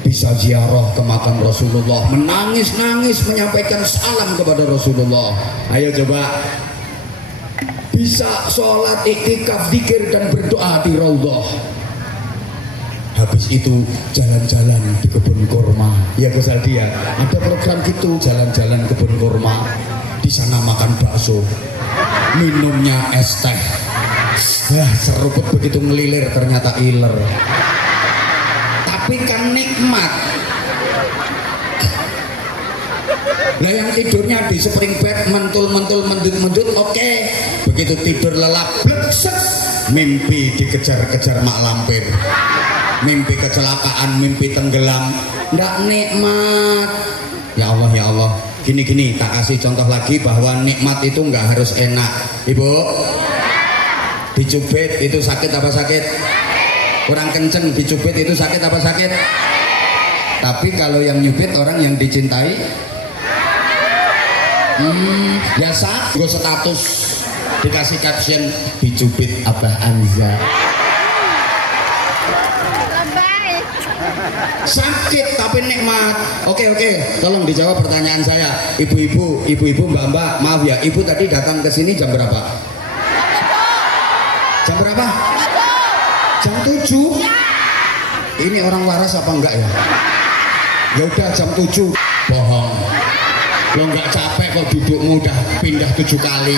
Bisa ziarah ke makam Rasulullah, menangis-nangis menyampaikan salam kepada Rasulullah. Ayo coba. Bisa sholat, iktikaf, zikir dan berdoa di Raudhah. Habis itu jalan-jalan di kebun kurma. Ya Gus Aldi ya, ada program gitu, jalan-jalan kebun kurma. Di sana makan bakso, minumnya es teh. Seruput begitu ngelilir ternyata iler. Tapi kan nikmat. Nah yang tidurnya di spring bed, mentul-mentul, mendut-mendut, oke. Begitu tidur lelap, bleksek, mimpi dikejar-kejar mak lampir, mimpi kecelakaan, mimpi tenggelam, nggak nikmat. Ya Allah, gini-gini, tak kasih contoh lagi bahwa nikmat itu nggak harus enak. Ibu, dicubit itu sakit apa sakit? Kurang kenceng dicubit itu sakit apa sakit? Tapi kalau yang nyubit orang yang dicintai, biasa gue status dikasih caption dicubit Abah Anza. Sakit tapi nikmat. Oke, tolong dijawab pertanyaan saya. Ibu-ibu, mbak-mbak, maaf ya, ibu tadi datang ke sini jam berapa? Jam berapa? Jam 7. Ini orang waras apa enggak ya? Ya udah jam 7. Bohong. Lo nggak capek kok dudukmu udah pindah 7 kali.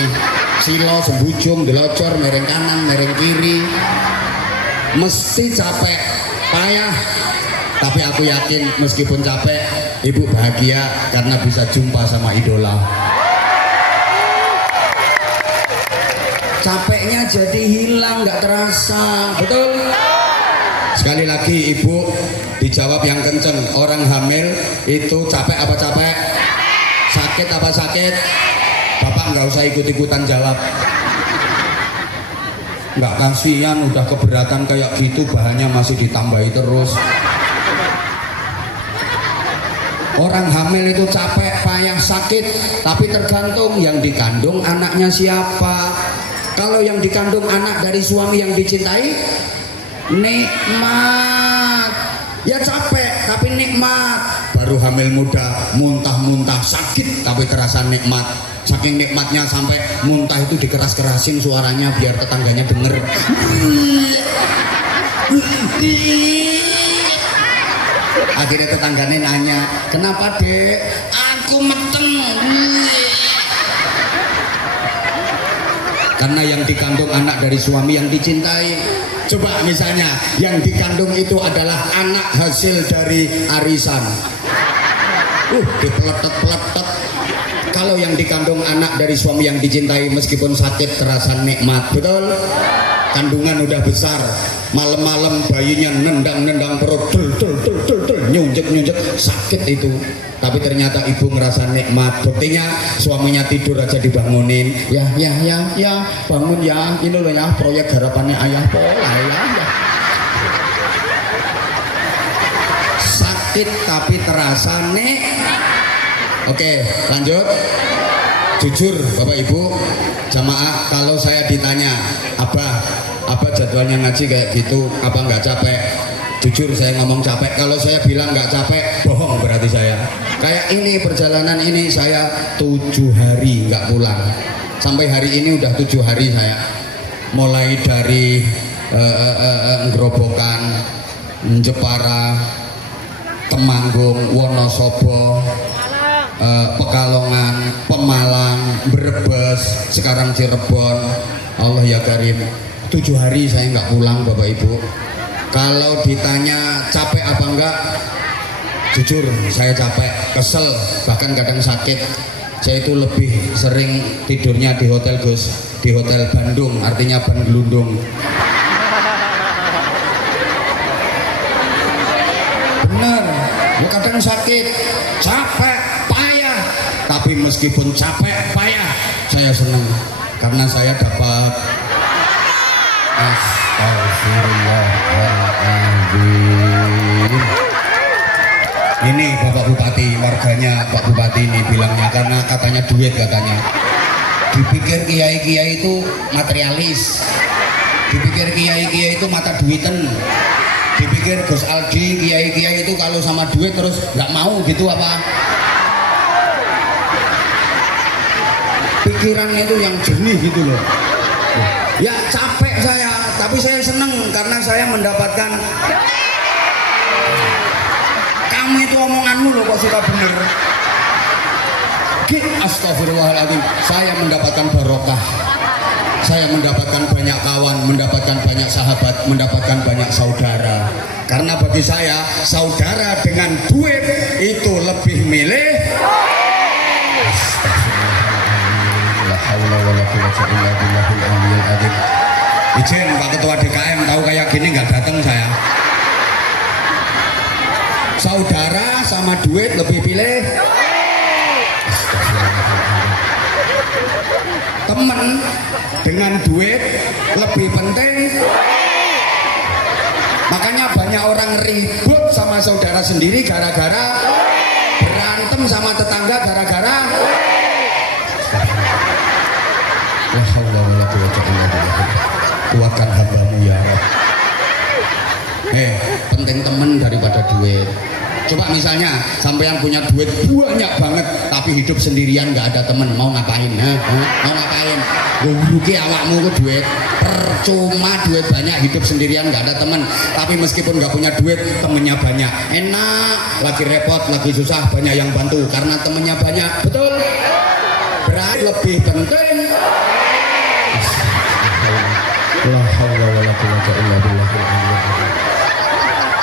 Silo, sembujung, delocor, mereng kanan, mereng kiri. Mesti capek, payah. Tapi aku yakin meskipun capek, ibu bahagia karena bisa jumpa sama idola. Capeknya jadi hilang, nggak terasa, betul? Sekali lagi ibu dijawab yang kenceng. Orang hamil itu capek apa capek? Sakit apa sakit? Bapak nggak usah ikut-ikutan jawab. Nggak kasihan, udah keberatan kayak gitu, bahannya masih ditambahi terus. Orang hamil itu capek, payah, sakit, tapi tergantung yang dikandung anaknya siapa. Kalau yang dikandung anak dari suami yang dicintai, nikmat. Ya capek tapi nikmat. Baru hamil muda, muntah-muntah, sakit tapi terasa nikmat. Saking nikmatnya sampai muntah itu dikeras-kerasin suaranya biar tetangganya denger. Akhirnya tetangganya nanya, kenapa dek? Aku meteng. Karena yang dikandung anak dari suami yang dicintai. Coba misalnya yang dikandung itu adalah anak hasil dari arisan, dipeletet-peletet. Kalau yang dikandung anak dari suami yang dicintai, meskipun sakit terasa nikmat, betul? kandungan udah besar, malam-malam bayinya nendang-nendang perut, nyunjek-nyunjek, sakit itu. Tapi ternyata ibu ngerasa nikmat. Buktinya suaminya tidur aja dibangunin. Ya, bangun ya. Ini loh ya proyek harapannya ayah pola ya. Sakit tapi terasa nih. Oke, lanjut. Jujur Bapak Ibu jamaah, kalau saya ditanya Abah jadwalnya ngaji kayak gitu, apa nggak capek? Jujur saya ngomong capek. Kalau saya bilang nggak capek, bohong berarti saya. Kayak ini perjalanan ini saya 7 hari nggak pulang. Sampai hari ini udah 7 hari saya. Mulai dari Grobogan, Jepara, Temanggung, Wonosobo, Pekalongan, Pemalang, Brebes, sekarang Cirebon. Allah ya Karim. 7 hari saya nggak pulang Bapak Ibu. Kalau ditanya capek apa enggak, jujur saya capek, kesel, bahkan kadang sakit. Saya itu lebih sering tidurnya di hotel Gus, di hotel Bandung, artinya Bandlundung. Bener, kadang sakit, capek, payah. Tapi meskipun capek, payah, saya senang karena saya dapat Astagfirullahaladzim. Ini Bapak Bupati, warganya Pak Bupati ini bilangnya, karena katanya duit katanya. Dipikir kiai-kiai itu materialis, dipikir kiai-kiai itu mata duiten, dipikir Gus Aldi kiai-kiai itu kalau sama duit terus nggak mau gitu apa? Pikirannya itu yang jernih gitu loh. Ya capek saya, tapi saya seneng karena saya mendapatkan. Kamu itu omonganmu loh kok suka bener. Astagfirullahaladzim. Saya mendapatkan barokah, saya mendapatkan banyak kawan, mendapatkan banyak sahabat, mendapatkan banyak saudara. Karena bagi saya saudara dengan duit itu lebih milih. Izin Pak Ketua DKM, tahu kayak gini nggak datang saya. Saudara sama duit lebih pilih. Temen dengan duit lebih penting. Makanya banyak orang ribut sama saudara sendiri gara-gara berantem sama tetangga gara-gara. Kuatkan hambamu ya Rabb. Penting temen daripada duit. Coba misalnya sampai yang punya duit banyak banget tapi hidup sendirian nggak ada temen, mau ngapain? Mau ngapain? Rugi awakmu ke duit. Percuma duit banyak, hidup sendirian nggak ada temen. Tapi meskipun nggak punya duit, temennya banyak. Enak, lagi repot, lagi susah, banyak yang bantu karena temennya banyak. Betul? Berarti lebih penting.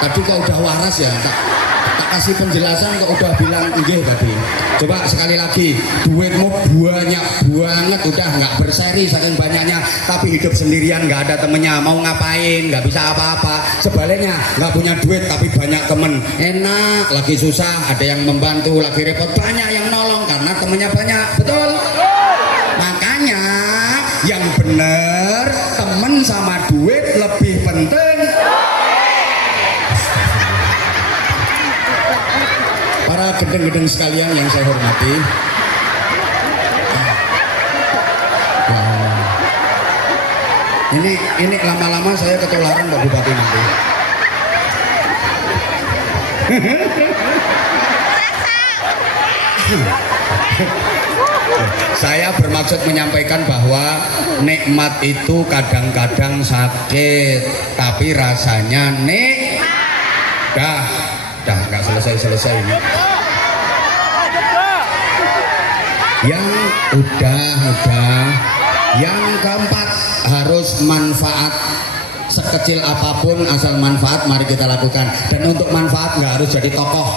Tadi kok udah waras ya, tak kasih penjelasan kok udah bilang nggih tadi. Coba sekali lagi, duitmu banyak banget udah nggak berseri saking banyaknya, tapi hidup sendirian nggak ada temennya, mau ngapain nggak bisa apa-apa. Sebaliknya nggak punya duit tapi banyak temen, enak, lagi susah ada yang membantu, lagi repot banyak yang nolong karena temennya banyak. Betul? Makanya yang bener temen sama duit lebih penting. Para gedeng-gedeng sekalian yang saya hormati, ini lama-lama saya ketularan Pak Bupati nanti. Saya bermaksud menyampaikan bahwa nikmat itu kadang-kadang sakit, tapi rasanya dah nggak selesai ini. Yang udah. Yang keempat, harus manfaat. Sekecil apapun asal manfaat mari kita lakukan. Dan untuk manfaat nggak harus jadi tokoh.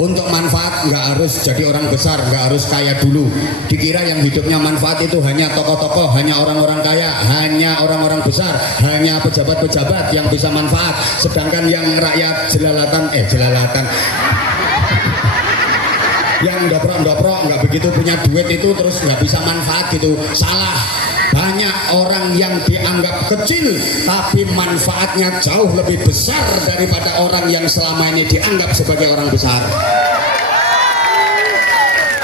untuk manfaat nggak harus jadi orang besar, nggak harus kaya dulu. Dikira yang hidupnya manfaat itu hanya tokoh-tokoh, hanya orang-orang kaya, hanya orang-orang besar, hanya pejabat-pejabat yang bisa manfaat. Sedangkan yang rakyat jelalatan yang ndoprok-ndoprok nggak begitu punya duit itu terus nggak bisa manfaat gitu, salah. Banyak orang yang dianggap kecil tapi manfaatnya jauh lebih besar daripada orang yang selama ini dianggap sebagai orang besar.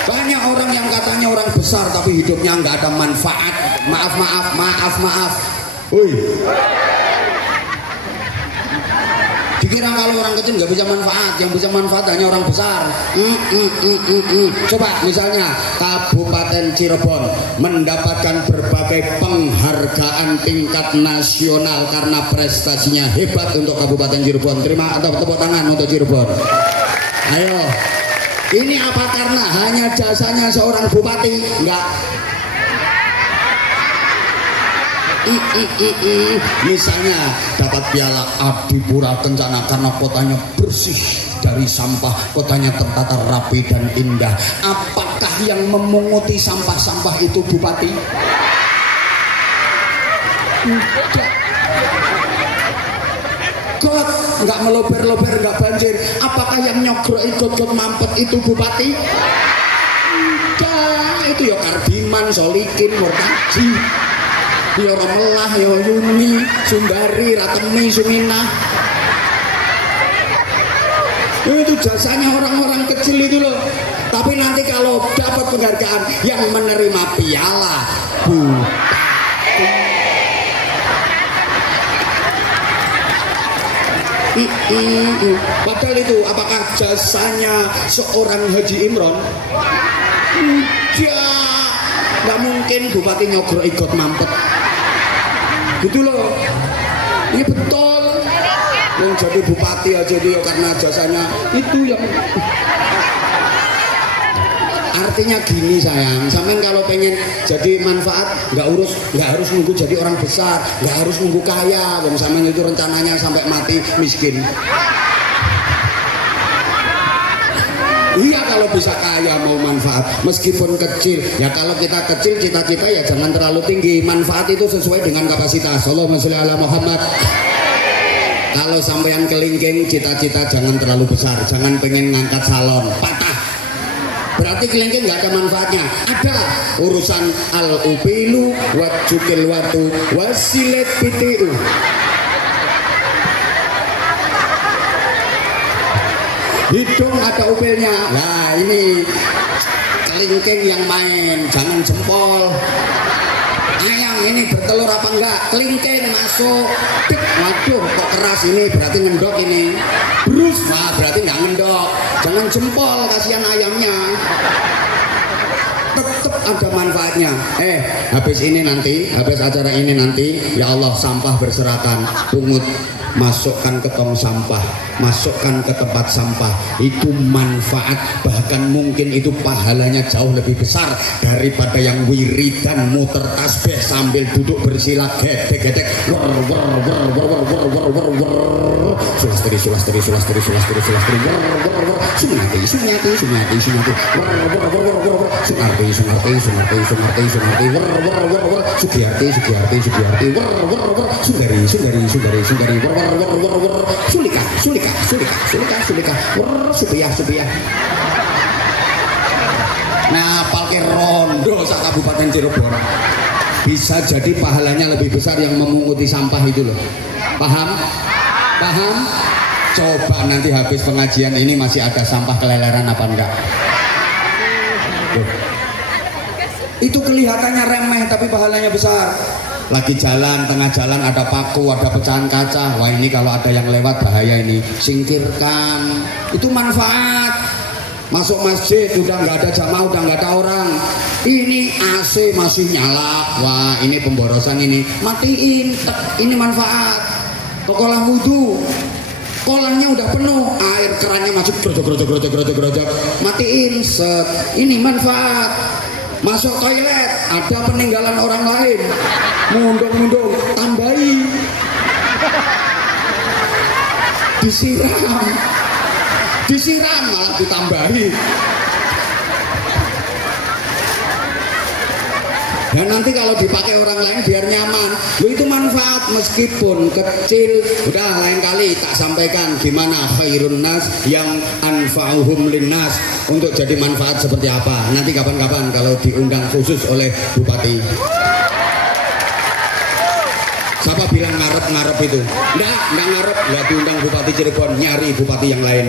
Banyak orang yang katanya orang besar tapi hidupnya nggak ada manfaat. Maaf. Woi, dikira kalau orang kecil nggak bisa manfaat, yang bisa manfaat hanya orang besar. Coba misalnya Kabupaten Cirebon mendapatkan berbagai penghargaan tingkat nasional karena prestasinya hebat untuk Kabupaten Cirebon. Terima atau tepuk tangan untuk Cirebon. Ayo, ini apa karena hanya jasanya seorang bupati? Enggak. Misalnya dapat piala Adipura Kencana karena kotanya bersih dari sampah, kotanya tertata rapi dan indah. Apakah yang memunguti sampah-sampah itu bupati? Tidak. God, nggak melober-lober, nggak banjir. Apakah yang nyogroi got-got mampet itu bupati? Tidak. Itu ya Kardiman, Solikin, Murtaji, ya Romelah, ya Yuni, Sumbari, Ratemi, Suminah. Itu jasanya orang-orang kecil itu loh. Tapi nanti kalau dapat penghargaan yang menerima piala padahal itu apakah jasanya seorang Haji Imron? Tidak. Nggak mungkin bupati nyogro ikut mampet gitu loh. Ini betul, yang jadi bupati aja dia karena jasanya itu yang artinya gini sayang, sampean kalau pengen jadi manfaat nggak harus nunggu jadi orang besar, nggak harus nunggu kaya. Wong sampean itu rencananya sampai mati miskin. Iya, kalau bisa kaya mau manfaat meskipun kecil. Ya kalau kita kecil cita-cita ya jangan terlalu tinggi. Manfaat itu sesuai dengan kapasitas. Allahumma sholli ala Muhammad. Kalau sampean kelingking cita-cita jangan terlalu besar. Jangan pengen ngangkat salon, patah. Berarti kelingking nggak ada manfaatnya. Ada urusan al-upilu wajukil watu wasilet PTU. Hidung ada upilnya. Nah ini kelingking yang main, jangan jempol. Ayam ini bertelur apa enggak? Kelingking masuk. Dek, waduh kok keras ini, berarti ngendok ini. Brus, nah berarti nggak ngendok. Jangan jempol, kasihan ayamnya. Tetap ada manfaatnya. Habis ini nanti, habis acara ini nanti, ya Allah sampah berserakan, pungut masukkan ke tong sampah, masukkan ke tempat sampah. Itu manfaat, bahkan mungkin itu pahalanya jauh lebih besar daripada yang wiridan muter tasbih sambil duduk bersila gedek-gedek sulastri sulika supiah. Nah pakai rondo sak Kabupaten Cirebon bisa jadi pahalanya lebih besar yang memunguti sampah itu loh. Paham? Coba nanti habis pengajian ini masih ada sampah keleleran apa enggak? Itu kelihatannya remeh tapi pahalanya besar. Lagi jalan, tengah jalan ada paku, ada pecahan kaca. Wah ini kalau ada yang lewat bahaya ini, singkirkan. Itu manfaat. Masuk masjid udah nggak ada jamaah, udah nggak ada orang. Ini AC masih nyala. Wah ini pemborosan ini, matiin. Ini manfaat. Kokolah wudhu, kolamnya udah penuh, air kerannya masuk grojok, matiin. Set. Ini manfaat. Masuk toilet ada peninggalan orang lain, mundung tambahi, disiram. disiram malah ditambahi. Dan nanti kalau dipakai orang lain biar nyaman, itu manfaat meskipun kecil. Udah lain kali tak sampaikan gimana khairun nas yang anfa'uhum linnas, untuk jadi manfaat seperti apa. Nanti kapan-kapan kalau diundang khusus oleh Bupati. Siapa bilang ngarep-ngarep itu? Enggak ngarep, enggak diundang Bupati Cirebon, nyari bupati yang lain.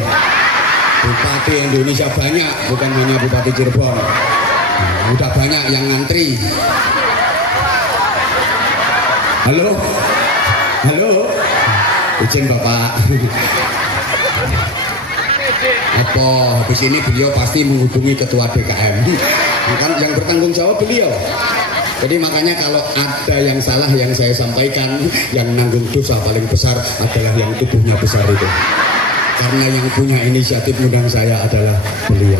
Bupati Indonesia banyak, bukan hanya Bupati Cirebon. Udah banyak yang ngantri. Halo? Halo? Izin Bapak. Apa habis ini beliau pasti menghubungi ketua DKM. Kan yang bertanggung jawab beliau. Jadi makanya kalau ada yang salah yang saya sampaikan, yang nanggung dosa paling besar adalah yang tubuhnya besar itu. Karena yang punya inisiatif undang saya adalah beliau.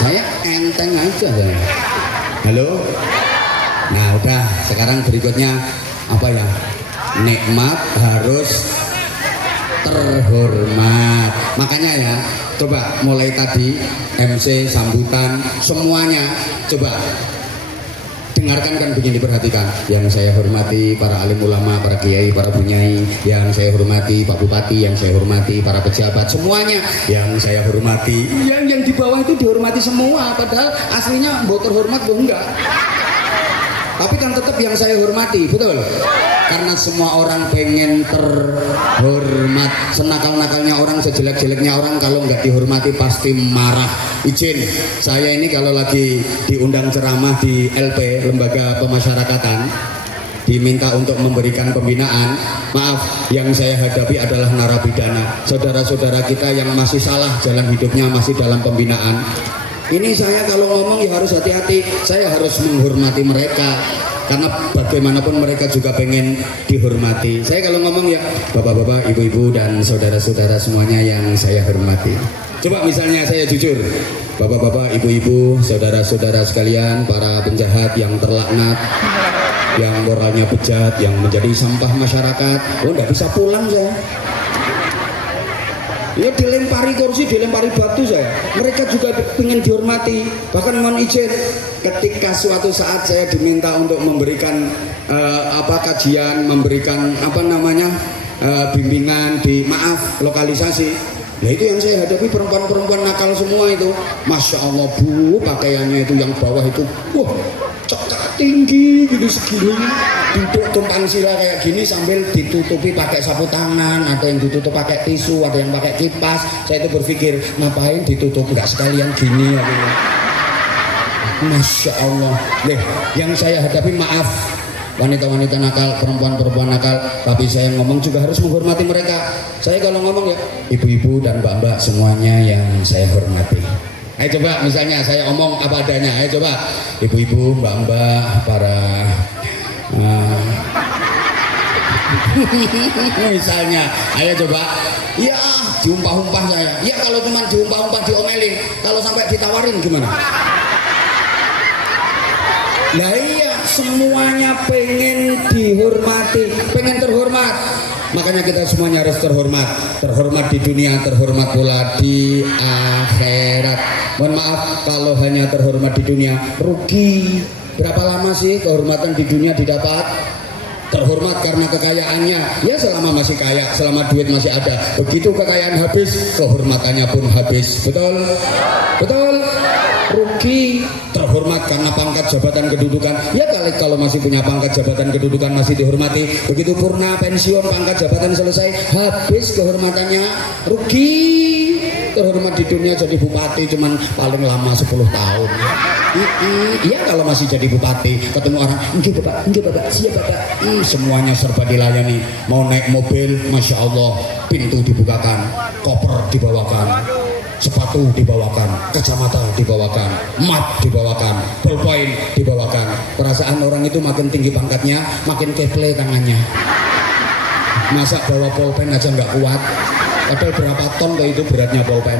Saya enteng aja saya. Halo? Nah udah, sekarang berikutnya apa ya? Nikmat harus terhormat. Makanya ya, coba mulai tadi MC sambutan semuanya coba dengarkan kan begini, perhatikan. Yang saya hormati para alim ulama, para kiai, para bunyai, yang saya hormati Pak Bupati, yang saya hormati para pejabat, semuanya yang saya hormati. Yang di bawah itu dihormati semua, padahal aslinya mbok terhormat mbok enggak. Tapi kan tetap yang saya hormati, betul? Karena semua orang pengen terhormat. Senakal-nakalnya orang, sejelek-jeleknya orang, kalau nggak dihormati pasti marah. Izin, saya ini kalau lagi diundang ceramah di LP, Lembaga Pemasyarakatan, diminta untuk memberikan pembinaan, maaf, yang saya hadapi adalah narapidana, saudara-saudara kita yang masih salah jalan hidupnya, masih dalam pembinaan. Ini saya kalau ngomong ya harus hati-hati, saya harus menghormati mereka, karena bagaimanapun mereka juga pengen dihormati. Saya kalau ngomong ya bapak-bapak, ibu-ibu, dan saudara-saudara semuanya yang saya hormati. Coba misalnya saya jujur, bapak-bapak, ibu-ibu, saudara-saudara sekalian, para penjahat yang terlaknat, yang moralnya bejat, yang menjadi sampah masyarakat, nggak bisa pulang saya. Ya dilempari kursi, dilempari batu saya. Mereka juga ingin dihormati. Bahkan mohon izin, ketika suatu saat saya diminta untuk memberikan kajian, memberikan bimbingan di lokalisasi. Ya itu yang saya hadapi, perempuan-perempuan nakal semua itu. Masya Allah Bu, pakaiannya itu yang bawah itu, wah, cekak tinggi gitu segini, duduk tumpang sila kayak gini sambil ditutupi pakai sapu tangan, ada yang ditutup pakai tisu, ada yang pakai kipas. Saya itu berpikir, ngapain ditutup, nggak sekalian gini ya. Masya Allah. Yang saya hadapi, maaf, wanita-wanita nakal, perempuan-perempuan nakal, tapi saya ngomong juga harus menghormati mereka. Saya kalau ngomong ya ibu-ibu dan mbak-mbak semuanya yang saya hormati. Ayo coba misalnya saya omong apa adanya. Ayo coba ibu-ibu, mbak-mbak, para misalnya, ayo coba. Ya diumpah-umpah saya. Ya kalau cuma diumpah-umpah, diomelin, kalau sampai ditawarin gimana? Nah iya, semuanya pengen dihormati, pengen terhormat. Makanya kita semuanya harus terhormat. Terhormat di dunia, terhormat pula di akhirat. Mohon maaf kalau hanya terhormat di dunia, rugi. Berapa lama sih kehormatan di dunia didapat? Terhormat karena kekayaannya, ya selama masih kaya, selama duit masih ada. Begitu kekayaan habis, kehormatannya pun habis. Betul? Betul? Rugi. Terhormat karena pangkat, jabatan, kedudukan. Ya kali kalau masih punya pangkat, jabatan, kedudukan masih dihormati. Begitu purna pensiun, pangkat, jabatan selesai, habis kehormatannya. Rugi. Terhormat di dunia jadi bupati cuman paling lama 10 tahun. Iya kalau masih jadi bupati, ketemu orang, enggak bapak, siap bapak. Semuanya serba dilayani. Mau naik mobil, masya Allah, pintu dibukakan, koper dibawakan, sepatu dibawakan, kacamata dibawakan, map dibawakan, ballpoint dibawakan. Perasaan orang itu makin tinggi pangkatnya, makin keple tangannya. Masa bawa pulpen aja nggak kuat, padahal berapa ton kayak itu beratnya pulpen.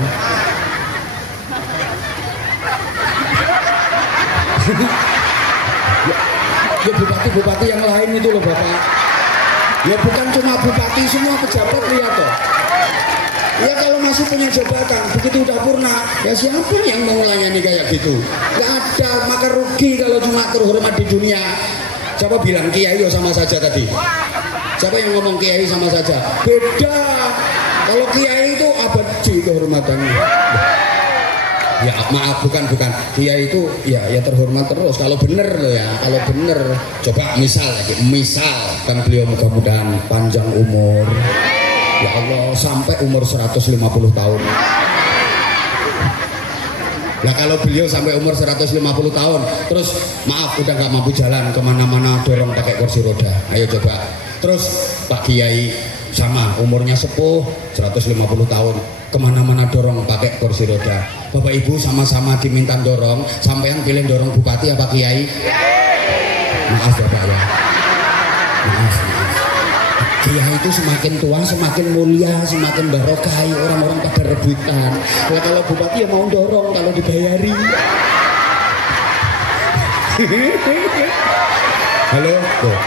Ya bupati-bupati yang lain itu loh bapak. Ya bukan cuma bupati, semua pejabat lihat toh. Ya kalau masih punya jabatan, begitu udah purna, ya siapa yang mau melayani kayak gitu? Gak ada, maka rugi kalau cuma terhormat di dunia. Siapa bilang kiai sama saja tadi? Siapa yang ngomong kiai sama saja? Beda. Kalau kiai itu abadi kehormatannya. Ya maaf, bukan kiai itu ya terhormat terus kalau bener loh ya, kalau bener. Coba misal kan beliau mudah-mudahan panjang umur. Ya Allah, sampai umur 150 tahun. Nah kalau beliau sampai umur 150 tahun, terus maaf udah nggak mampu jalan kemana-mana, dorong pakai kursi roda. Ayo coba. Terus Pak Kiai sama umurnya sepuh 150 tahun, kemana-mana dorong pakai kursi roda. Bapak Ibu sama-sama diminta dorong, sampean pilih dorong bupati apa Kiai? Maaf ya Pak ya. Maaf. Kiai itu semakin tua semakin mulia, semakin barokai, orang-orang pada rebutan. Nah, kalau bupati ya mau dorong kalau dibayari. Halo, tuh.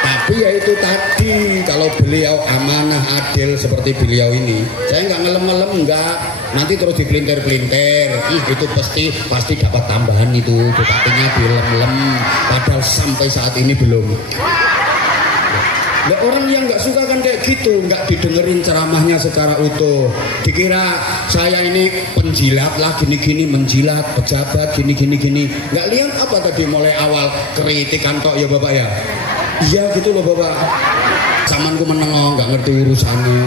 Tapi ya itu tadi, kalau beliau amanah adil seperti beliau ini, saya nggak ngelem-ngelem, nggak. Nanti terus dipelintir-pelintir, itu pasti dapat tambahan itu, bupatinya dilem-lem. Padahal sampai saat ini belum. Nah, orang yang nggak suka kan kayak gitu, nggak didengerin ceramahnya secara utuh. Dikira saya ini penjilat lah, gini-gini menjilat pejabat, gini-gini. Nggak lihat apa tadi mulai awal kritikan tok ya Bapak ya. Iya gitu loh Bapak. Samanku menengok, nggak ngerti urusannya.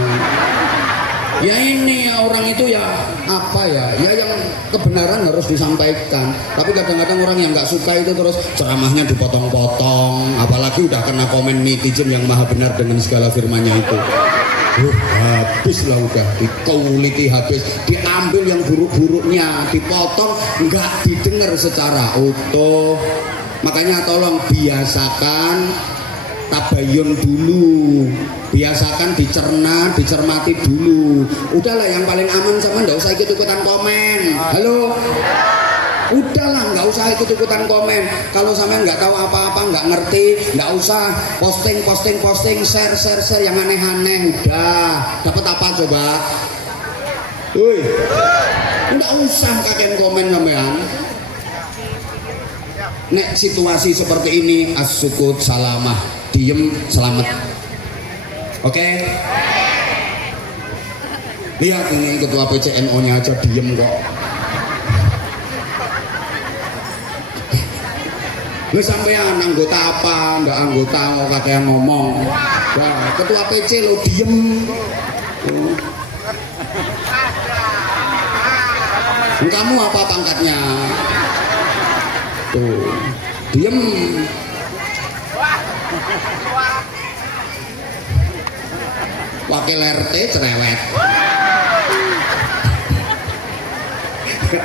Ya ini orang itu ya apa ya yang kebenaran harus disampaikan. Tapi kadang-kadang orang yang nggak suka itu terus ceramahnya dipotong-potong, apalagi udah kena komen netizen yang maha benar dengan segala firmannya itu. Habis lah udah dikauliti habis, diambil yang buruk-buruknya, dipotong, nggak didengar secara utuh. Makanya tolong biasakan tabayun dulu, biasakan dicerna, dicermati dulu. Udahlah yang paling aman sama nggak usah ikut-ikutan komen. Halo, udahlah nggak usah ikut-ikutan komen. Kalau sampean nggak tahu apa-apa, nggak ngerti, nggak usah posting, share yang aneh-aneh. Udah dapat apa coba? Woi, nggak usah kakek komen sampean. Nek situasi seperti ini as-sukut salamah, diem selamat. Oke? Lihat ini ketua PCNO nya aja diem kok. Lu sampean anggota apa? Nggak anggota kok kakek ngomong. Wah, ketua PC lo diem. Kamu apa pangkatnya? Tuh, diem. Wakil RT cerewet. Ya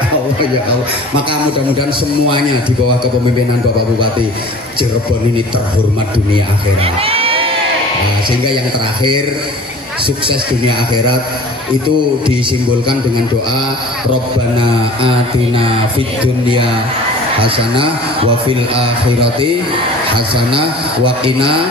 Allah. Maka mudah-mudahan semuanya di bawah kepemimpinan Bapak Bupati Cirebon ini terhormat dunia akhirat. Nah, sehingga yang terakhir sukses dunia akhirat itu disimbolkan dengan doa Robbana atina fid dunya hasanah wa fil akhirati hasanah wa qina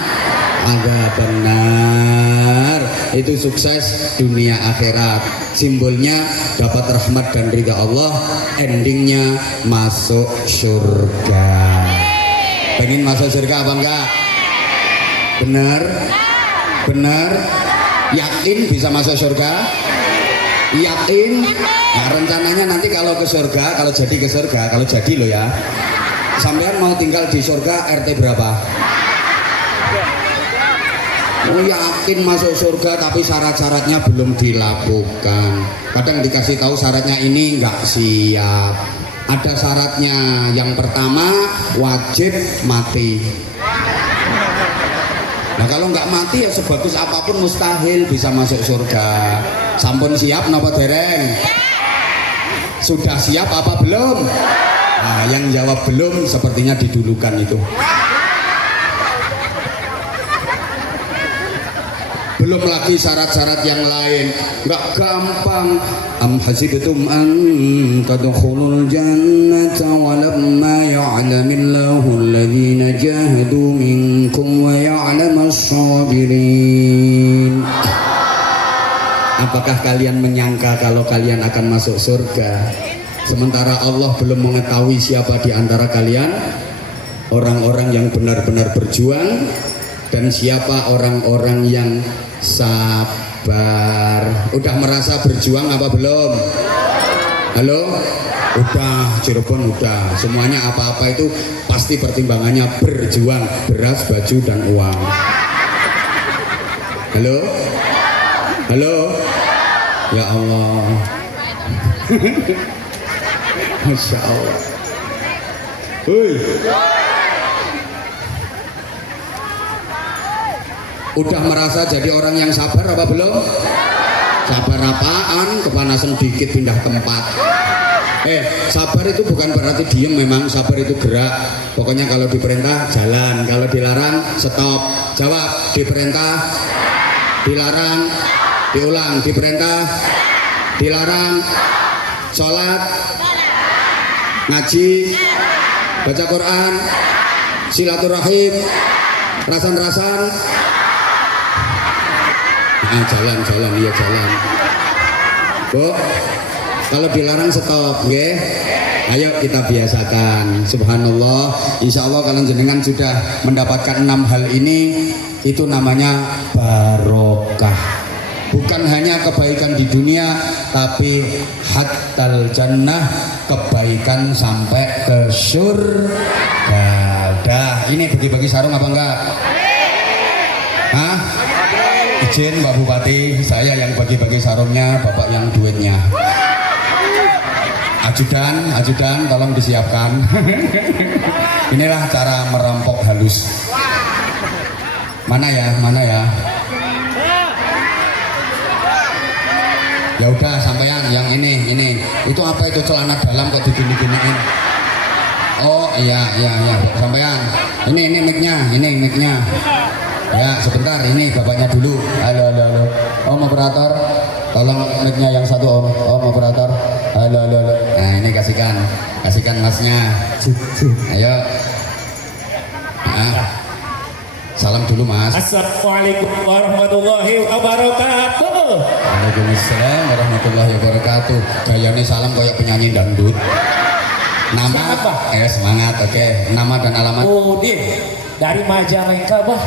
adzabannar. Itu sukses dunia akhirat, simbolnya dapat rahmat dan ridha Allah, endingnya masuk surga. Pengen masuk surga apa enggak? Benar yakin bisa masuk surga? Yakin? Nah, rencananya nanti kalau ke surga, kalau jadi loh ya, sampean mau tinggal di surga RT berapa? Oh, yakin masuk surga tapi syarat-syaratnya belum dilakukan. Kadang dikasih tahu syaratnya ini nggak siap. Ada syaratnya. Yang pertama wajib mati. Nah kalau nggak mati ya sebagus apapun mustahil bisa masuk surga. Sampun siap napa dereng? Sudah siap apa belum? Nah yang jawab belum sepertinya didulukan itu. Belum lagi syarat-syarat yang lain, nggak gampang. Am hasibtum an tadkhulul jannata wa lamma ya'lamillahu alladhina jahadu minkum wa ya'lamas sabirin. Am Apakah kalian menyangka kalau kalian akan masuk surga? Sementara Allah belum mengetahui siapa di antara kalian orang-orang yang benar-benar berjuang dan siapa orang-orang yang sabar. Udah merasa berjuang apa belum? Halo? Udah, Cirebon udah. Semuanya apa-apa itu pasti pertimbangannya berjuang, beras, baju, dan uang. Halo? Halo? Ya Allah. Masya Allah. Hui. Udah merasa jadi orang yang sabar apa belum? Sabar apaan? Kepanasan dikit pindah tempat. Sabar itu bukan berarti diem, memang sabar itu gerak. Pokoknya kalau diperintah jalan, kalau dilarang stop. Jawab, diperintah, dilarang, diulang, diperintah, dilarang, sholat, ngaji, baca Quran, silaturahim, rasan-rasan. Jalan, iya jalan. Bu, kalau dilarang stop, nggih. Ayo kita biasakan. Subhanallah. Insya Allah kalian jenengan sudah mendapatkan 6 hal ini. Itu namanya barokah. Bukan hanya kebaikan di dunia, tapi hattal jannah, kebaikan sampai ke surga. Dah, ini bagi-bagi sarung apa enggak? Hah? Izin Pak Bupati, saya yang bagi-bagi sarungnya, Bapak yang duitnya. Ajudan, tolong disiapkan. Inilah cara merampok halus. Mana ya? Ya udah, sampean yang ini. Itu apa itu celana dalam kok digini-giniin? Oh iya, sampean. Ini mic-nya. Ya sebentar, ini bapaknya dulu. Halo. Om operator, tolong mic-nya yang satu om. Om operator. Halo. Nah ini kasihkan masnya. Ayo. Salam dulu mas. Assalamualaikum warahmatullahi wabarakatuh. Waalaikumsalam warahmatullahi wabarakatuh. Gayanya salam kayak penyanyi dangdut. Nama apa? Semangat, oke. Nama dan alamat. Udin dari Majalengka, bah.